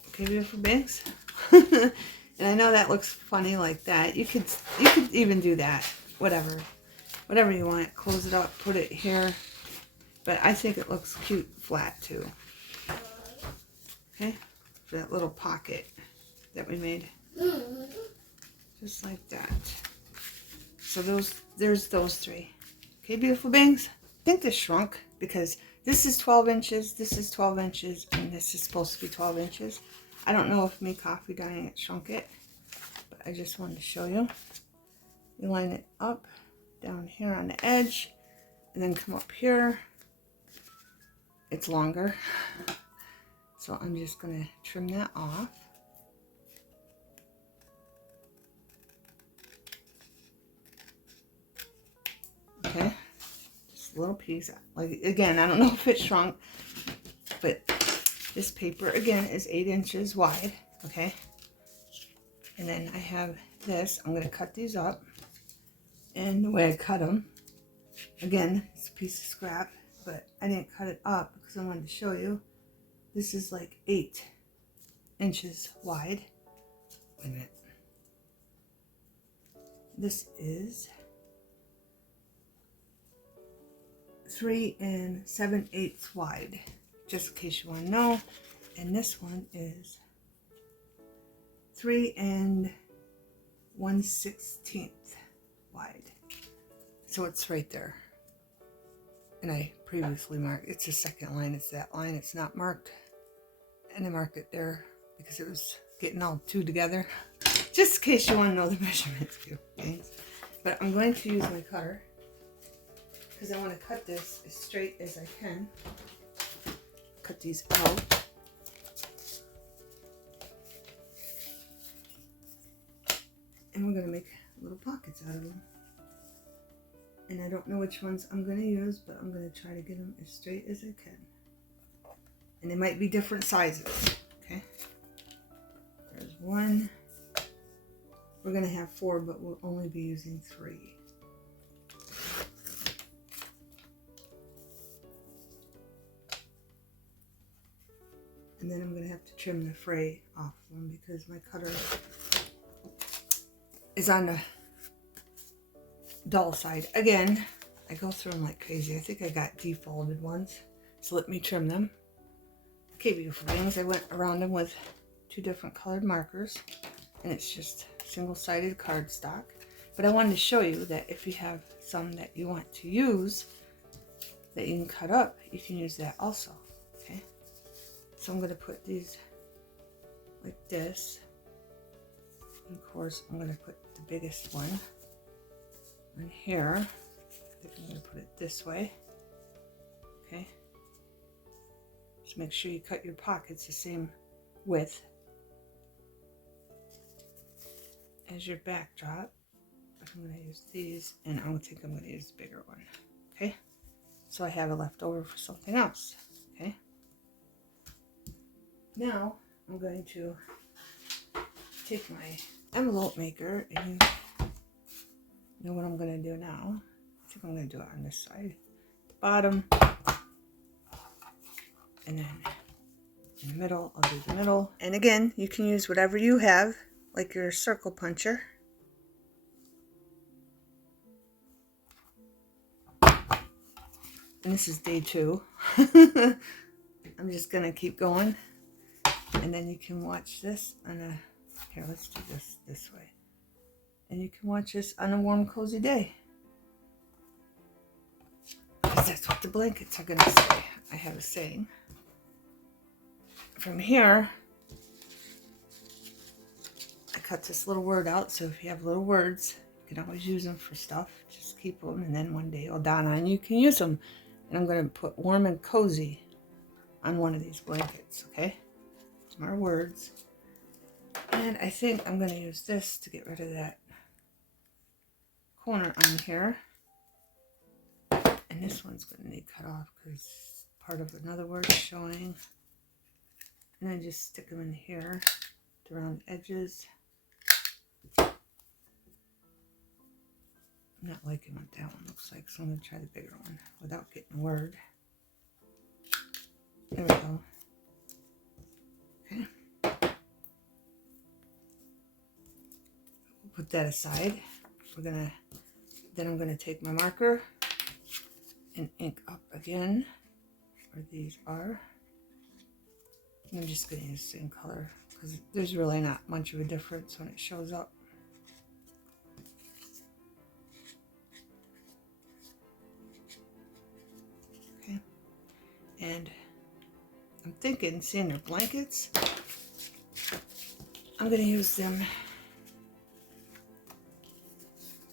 Okay, beautiful bangs. And I know that looks funny like that. You could even do that. Whatever you want. Close it up, put it here. But I think it looks cute flat too. Okay, for that little pocket that we made. Just like that. So there's those three. Okay, beautiful bangs. I think this shrunk because this is 12 inches, this is 12 inches, and this is supposed to be 12 inches. I don't know if me coffee dyeing it shrunk it, but I just wanted to show you. You line it up down here on the edge, and then come up here. It's longer, so I'm just going to trim that off. Okay, just a little piece. Like, again, I don't know if it shrunk, but this paper again is 8 inches wide. Okay, and then I have this. I'm going to cut these up, and the way I cut them, again, it's a piece of scrap, but I didn't cut it up because I wanted to show you. This is like 8 inches wide. Wait a minute. This is 3 7/8 wide, just in case you want to know. And this one is 3 1/16 wide. So it's right there. And I previously marked, it's the second line, it's that line, it's not marked. And I marked it there because it was getting all two together. Just in case you want to know the measurements, okay? But I'm going to use my cutter because I want to cut this as straight as I can. Cut these out. And we're going to make little pockets out of them. And I don't know which ones I'm going to use, but I'm going to try to get them as straight as I can. And they might be different sizes, okay? There's one. We're going to have 4, but we'll only be using 3. And then I'm going to have to trim the fray off them because my cutter is on the dull side. Again, I go through them like crazy. I think I got defolded ones, so let me trim them. Okay, beautiful things. I went around them with 2 different colored markers, and it's just single-sided cardstock. But I wanted to show you that if you have some that you want to use that you can cut up, you can use that also. Okay, so I'm going to put these like this, and of course I'm going to put the biggest one on here. I think I'm going to put it this way. Okay, just make sure you cut your pockets the same width as your backdrop. I'm going to use these, and I think I'm going to use the bigger one. Okay, so I have it left over for something else. Okay, now I'm going to take my envelope maker, and you know what I'm going to do now? I think I'm going to do it on this side, bottom, and then in the middle, I'll do the middle. And again, you can use whatever you have, like your circle puncher. And this is day 2. I'm just going to keep going. And then you can watch this on a, here, let's do this way. And you can watch this on a warm, cozy day. Because that's what the blankets are going to say. I have a saying. From here, I cut this little word out, so if you have little words, you can always use them for stuff. Just keep them, and then one day it'll dawn on you, you can use them. And I'm going to put warm and cozy on one of these blankets, okay? Some more words. And I think I'm going to use this to get rid of that corner on here. And this one's going to need cut off because part of another word showing. And I just stick them in here around the edges. I'm not liking what that one looks like, so I'm going to try the bigger one without getting a word. There we go. Okay. We'll put that aside. Then I'm going to take my marker and ink up again where these are. I'm just going to use the same color because there's really not much of a difference when it shows up. Okay. And I'm thinking, seeing their blankets, I'm going to use them.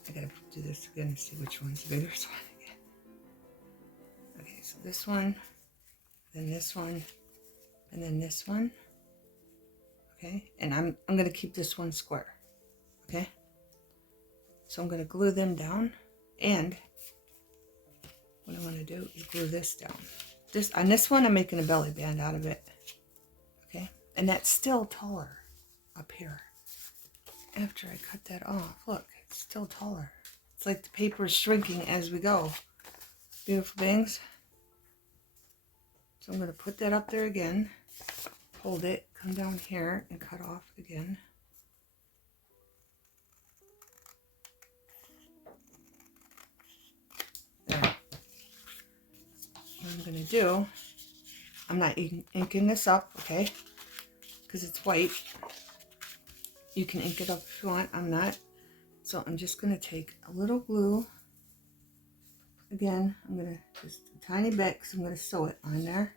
I got to do this again to see which one's the bigger one again. Okay, so this one, then this one, and then this one. Okay, and I'm going to keep this one square. Okay, so I'm going to glue them down, and what I want to do is glue this down. On this one, I'm making a belly band out of it. Okay, and that's still taller up here. After I cut that off, look, it's still taller. It's like the paper is shrinking as we go. Beautiful things. So I'm going to put that up there again, hold it, come down here and cut off again. There. What I'm going to do, I'm not inking this up, okay, because it's white. You can ink it up if you want, I'm not. So I'm just going to take a little glue. Again, I'm going to just a tiny bit because I'm going to sew it on there.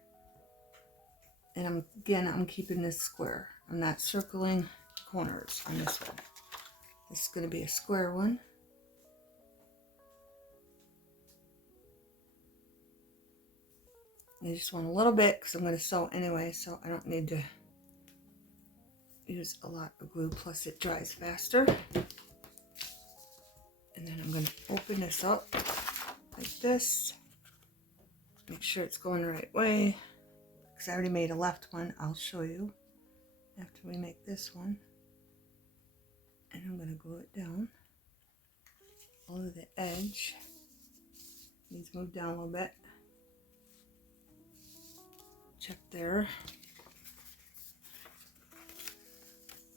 And I'm keeping this square. I'm not circling corners on this one. This is going to be a square one. And I just want a little bit because I'm going to sew anyway, so I don't need to use a lot of glue, plus it dries faster. And then I'm going to open this up like this. Make sure it's going the right way, because I already made a left one. I'll show you after we make this one. And I'm going to glue it down over the edge. Needs to move down a little bit. Check there.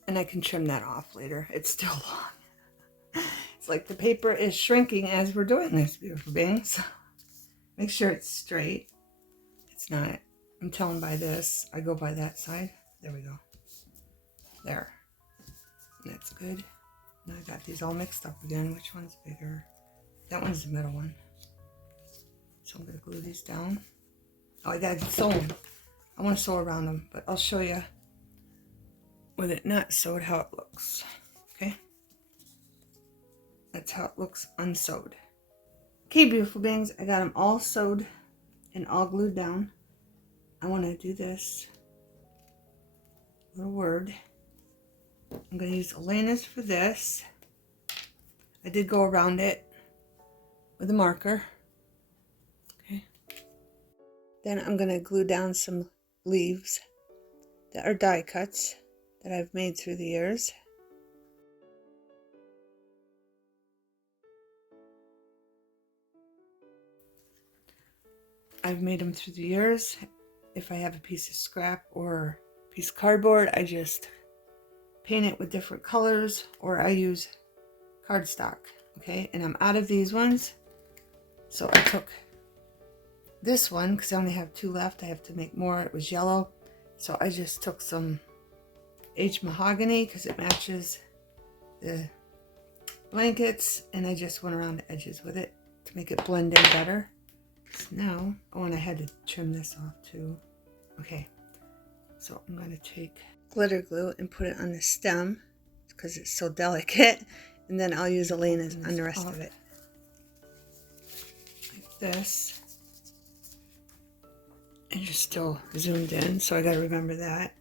And I can trim that off later. It's still long. It's like the paper is shrinking as we're doing this, beautiful beings. Make sure it's straight. It's not. I'm telling by this. I go by that side. There we go. There. That's good. Now I got these all mixed up again. Which one's bigger? That one's the middle one. So I'm going to glue these down. Oh, I got to sew them. I want to sew around them, but I'll show you with it not sewed how it looks. Okay? That's how it looks unsewed. Okay, beautiful beings, I got them all sewed and all glued down. I want to do this little word. I'm going to use Elena's for this. I did go around it with a marker. Okay. Then I'm going to glue down some leaves that are die cuts that I've made through the years. I've made them through the years. If I have a piece of scrap or a piece of cardboard, I just paint it with different colors, or I use cardstock. Okay, and I'm out of these ones, so I took this one because I only have 2 left. I have to make more. It was yellow, so I just took some aged mahogany because it matches the blankets, and I just went around the edges with it to make it blend in better. So now, oh, and I had to trim this off too. Okay, so I'm going to take glitter glue and put it on the stem because it's so delicate, and then I'll use Elena's on the rest of it. Like this. And just still zoomed in, so I got to remember that.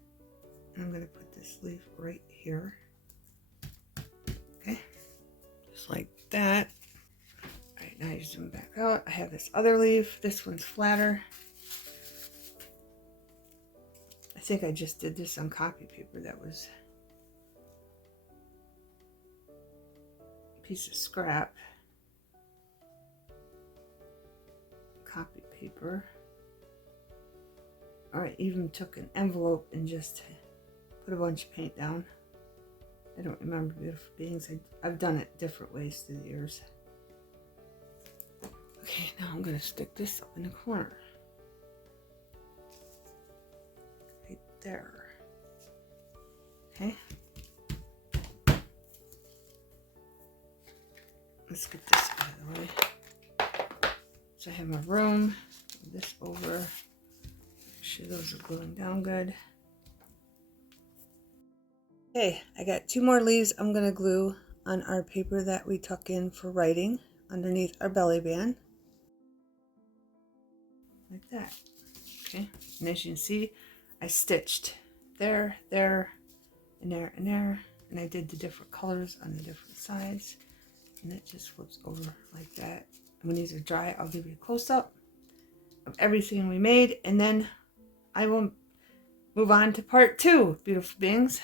And I'm going to put this leaf right here. Okay, just like that. Alright, now you zoom back out. I have this other leaf. This one's flatter. I think I just did this on copy paper that was piece of scrap, copy paper, or I even took an envelope and just put a bunch of paint down. I don't remember, beautiful beings. I've done it different ways through the years. Okay, now I'm going to stick this up in the corner. Right there. Okay. Let's get this out of the way. So I have my room, move this over. Make sure those are gluing down good. Okay, I got 2 more leaves I'm going to glue on our paper that we tuck in for writing underneath our belly band. Like that. Okay, and as you can see, I stitched there, there, and there, and there, and I did the different colors on the different sides, and it just flips over like that. And when these are dry, I'll give you a close-up of everything we made, and then I will move on to part 2, beautiful beings.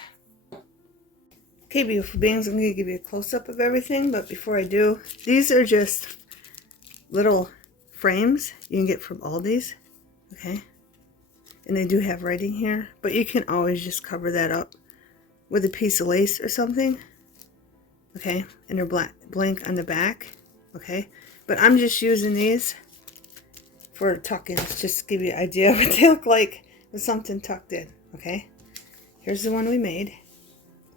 Okay, beautiful beings, I'm going to give you a close-up of everything, but before I do, these are just little frames you can get from Aldi's, okay? And they do have writing here, but you can always just cover that up with a piece of lace or something, okay? And they're blank on the back, okay? But I'm just using these for tuck-ins, just to give you an idea of what they look like with something tucked in, okay? Here's the one we made.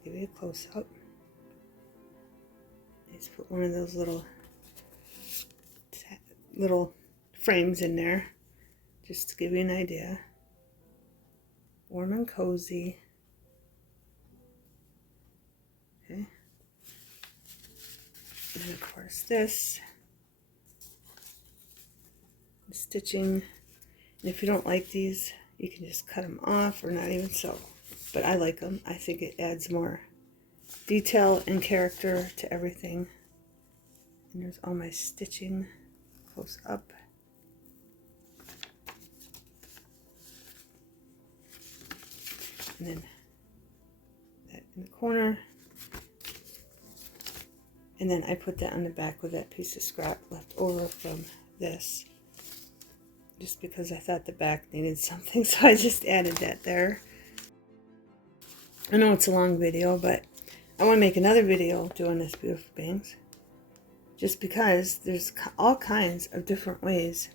Give you a close-up. Just put one of those little frames in there, just to give you an idea. Warm and cozy. Okay. And of course this. The stitching. And if you don't like these, you can just cut them off or not even sew. But I like them. I think it adds more detail and character to everything. And there's all my stitching close up. And then that in the corner. And then I put that on the back with that piece of scrap left over from this. Just because I thought the back needed something, so I just added that there. I know it's a long video, but I want to make another video doing this, beautiful beings. Just because there's all kinds of different ways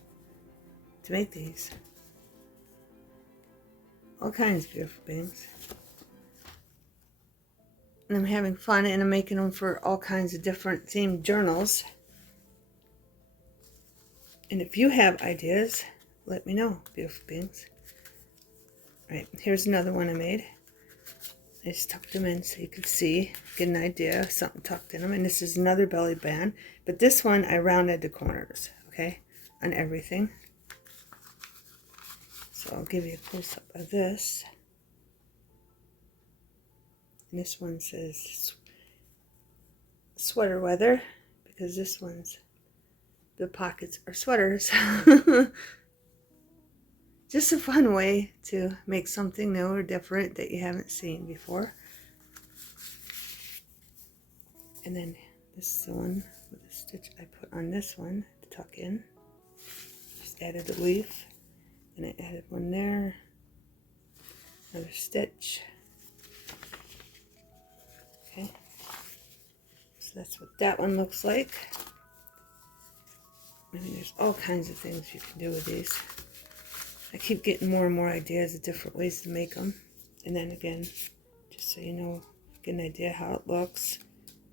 to make these. All kinds of beautiful beings. And I'm having fun, and I'm making them for all kinds of different themed journals. And if you have ideas, let me know, beautiful beings. Alright, here's another one I made. I just tucked them in so you could see, get an idea of something tucked in them. And this is another belly band, but this one I rounded the corners, okay, on everything. So I'll give you a close-up of this. And this one says sweater weather, because this one's, the pockets are sweaters. Just a fun way to make something new or different that you haven't seen before. And then this is the one with the stitch I put on this one to tuck in. Just added a leaf, and I added one there. Another stitch. Okay. So that's what that one looks like. I mean, there's all kinds of things you can do with these. I keep getting more and more ideas of different ways to make them. And then again, just so you know, get an idea how it looks.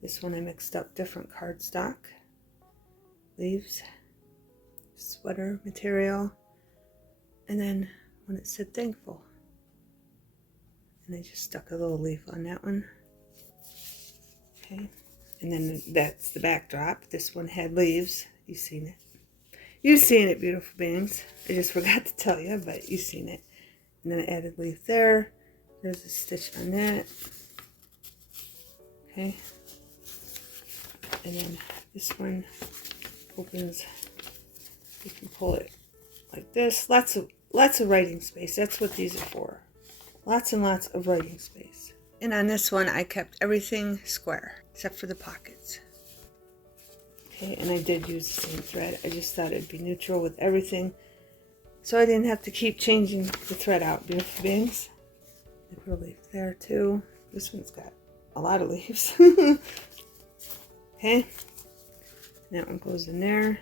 This one I mixed up different cardstock, leaves, sweater material, and then when it said thankful. And I just stuck a little leaf on that one. Okay, and then that's the backdrop. This one had leaves. You've seen it. You've seen it, beautiful beings. I just forgot to tell you, but you've seen it. And then I added leaf there. There's a stitch on that. Okay. And then this one opens. You can pull it like this. Lots of writing space. That's what these are for. Lots and lots of writing space. And on this one, I kept everything square except for the pockets. Okay, and I did use the same thread. I just thought it'd be neutral with everything, so I didn't have to keep changing the thread out. Beautiful beings. I put a leaf there too. This one's got a lot of leaves. Okay, that one goes in there.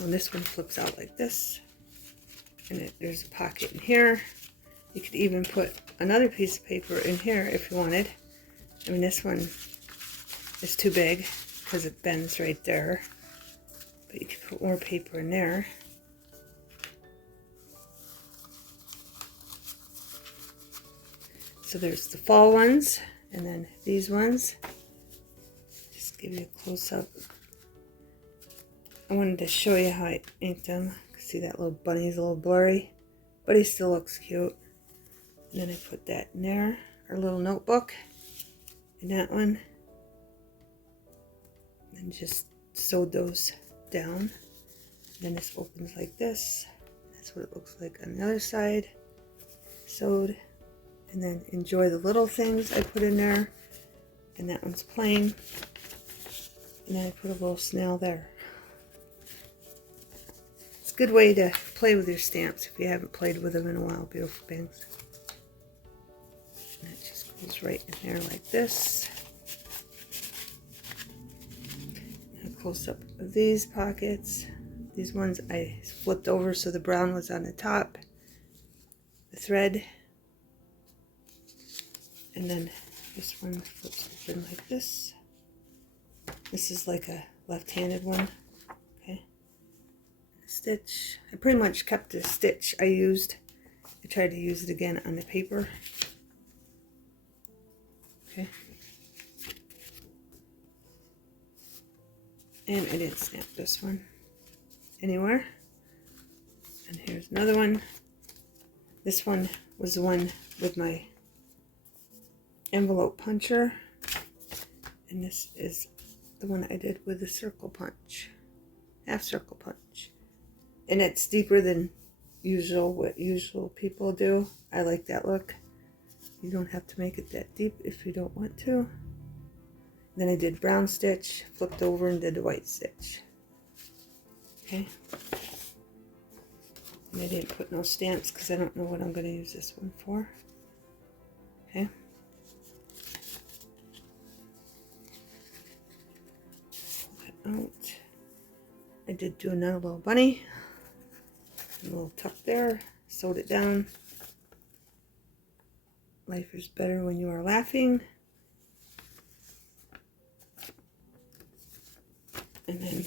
And this one flips out like this. And there's a pocket in here. You could even put another piece of paper in here if you wanted. I mean, this one is too big because it bends right there. But you could put more paper in there. So there's the fall ones, and then these ones. Just give you a close-up. I wanted to show you how I inked them. See, that little bunny's a little blurry, but he still looks cute. And then I put that in there, our little notebook, and that one. And just sewed those down. And then this opens like this. That's what it looks like on the other side. Sewed. And then enjoy the little things I put in there. And that one's plain. And then I put a little snail there. It's a good way to play with your stamps if you haven't played with them in a while, beautiful things. And that just goes right in there like this. And a close up of these pockets. These ones I flipped over so the brown was on the top. The thread. And then this one flips open like this. This is like a left-handed one. Okay. Stitch. I pretty much kept the stitch I used. I tried to use it again on the paper. Okay. And I didn't snap this one anywhere. And here's another one. This one was the one with my envelope puncher, and this is the one I did with the circle punch, half circle punch, and it's deeper than usual, what usual people do. I like that look. You don't have to make it that deep if you don't want to. Then I did brown stitch, flipped over and did the white stitch. Okay, and I didn't put no stamps because I don't know what I'm going to use this one for. Okay. Out. I did do another little bunny, a little tuck there, sewed it down. Life is better when you are laughing. And then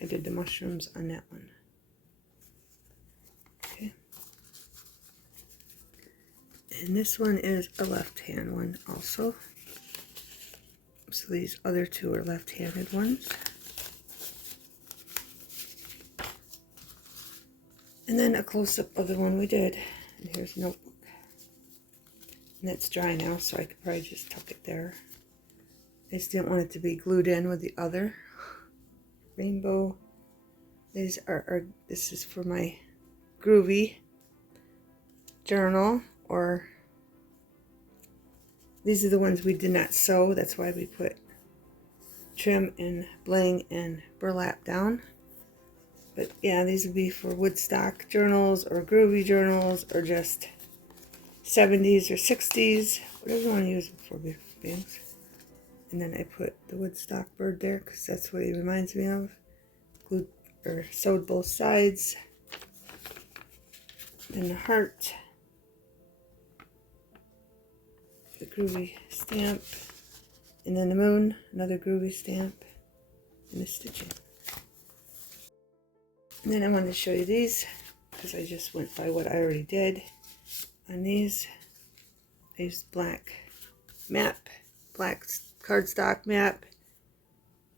I did the mushrooms on that one. Okay. And this one is a left-hand one also. So these other two are left-handed ones. And then a close-up of the one we did. And here's a notebook. And it's dry now, so I could probably just tuck it there. I just didn't want it to be glued in with the other. Rainbow. These are this is for my groovy journal, or these are the ones we did not sew. That's why we put trim and bling and burlap down. But yeah, these would be for Woodstock journals or groovy journals or just 70s or 60s, whatever you want to use them for, beautiful beings. And then I put the Woodstock bird there because that's what he reminds me of. Glued or sewed both sides. And the heart. The groovy stamp. And then the moon, another groovy stamp. And the stitching. And then I wanted to show you these because I just went by what I already did on these. I used black map, black cardstock map,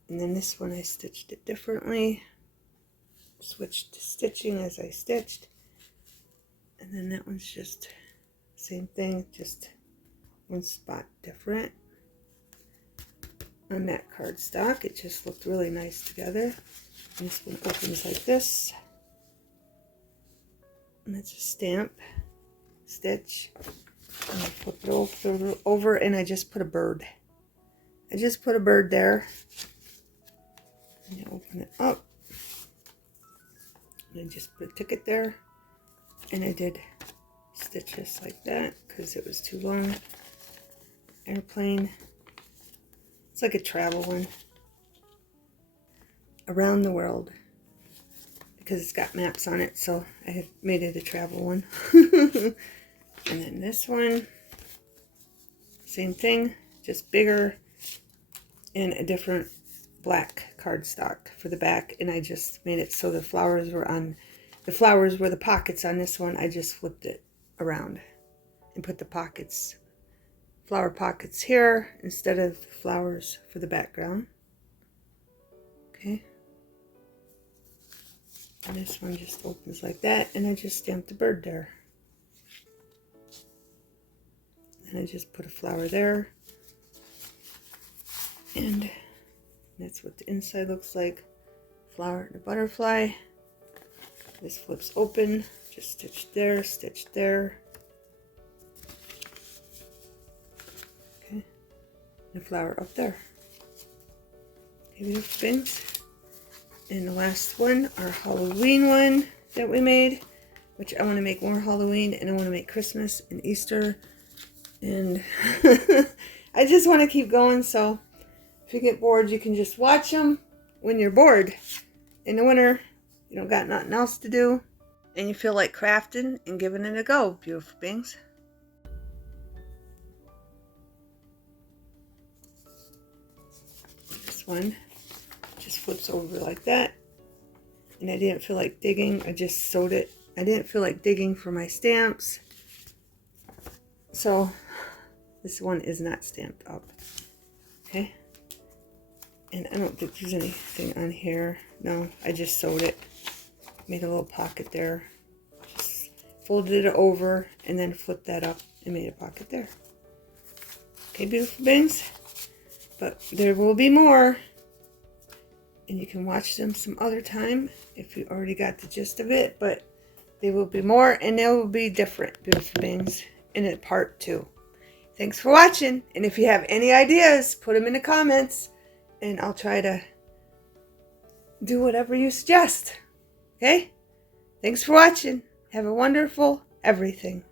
and then this one I stitched it differently. Switched to stitching as I stitched, and then that one's just same thing, just one spot different. On that cardstock, it just looked really nice together. And this one opens like this, and it's a stamp, stitch, and I flip it over, and I just put a bird. I just put a bird there, And you open it up. And I just put a ticket there. And I did stitches like that because it was too long. Airplane. It's like a travel one. Around the world. Because it's got maps on it, so I had made it a travel one. And then this one. Same thing, just bigger. And a different black cardstock for the back. And I just made it so the flowers were on... The flowers were the pockets on this one. I just flipped it around and put the pockets, flower pockets here instead of flowers for the background. Okay. And this one just opens like that, and I just stamped the bird there. And I just put a flower there. And that's what the inside looks like. Flower and a butterfly. This flips open, just stitch there, okay, and a flower up there. Okay, beautiful things. And the last one, our Halloween one that we made, which I want to make more Halloween, and I want to make Christmas and Easter, and I just want to keep going, so if you get bored, you can just watch them when you're bored in the winter. You don't got nothing else to do, and you feel like crafting and giving it a go, beautiful beings. This one just flips over like that, and I didn't feel like digging. I just sewed it. I didn't feel like digging for my stamps, so this one is not stamped up. Okay, and I don't think there's anything on here. No, I just sewed it. Made a little pocket there, just folded it over, and then flipped that up and made a pocket there. Okay, beautiful beings, but there will be more, and you can watch them some other time if you already got the gist of it, but there will be more, and they will be different, beautiful beings, in a part 2. Thanks for watching, and if you have any ideas, put them in the comments, and I'll try to do whatever you suggest. Okay? Thanks for watching. Have a wonderful everything.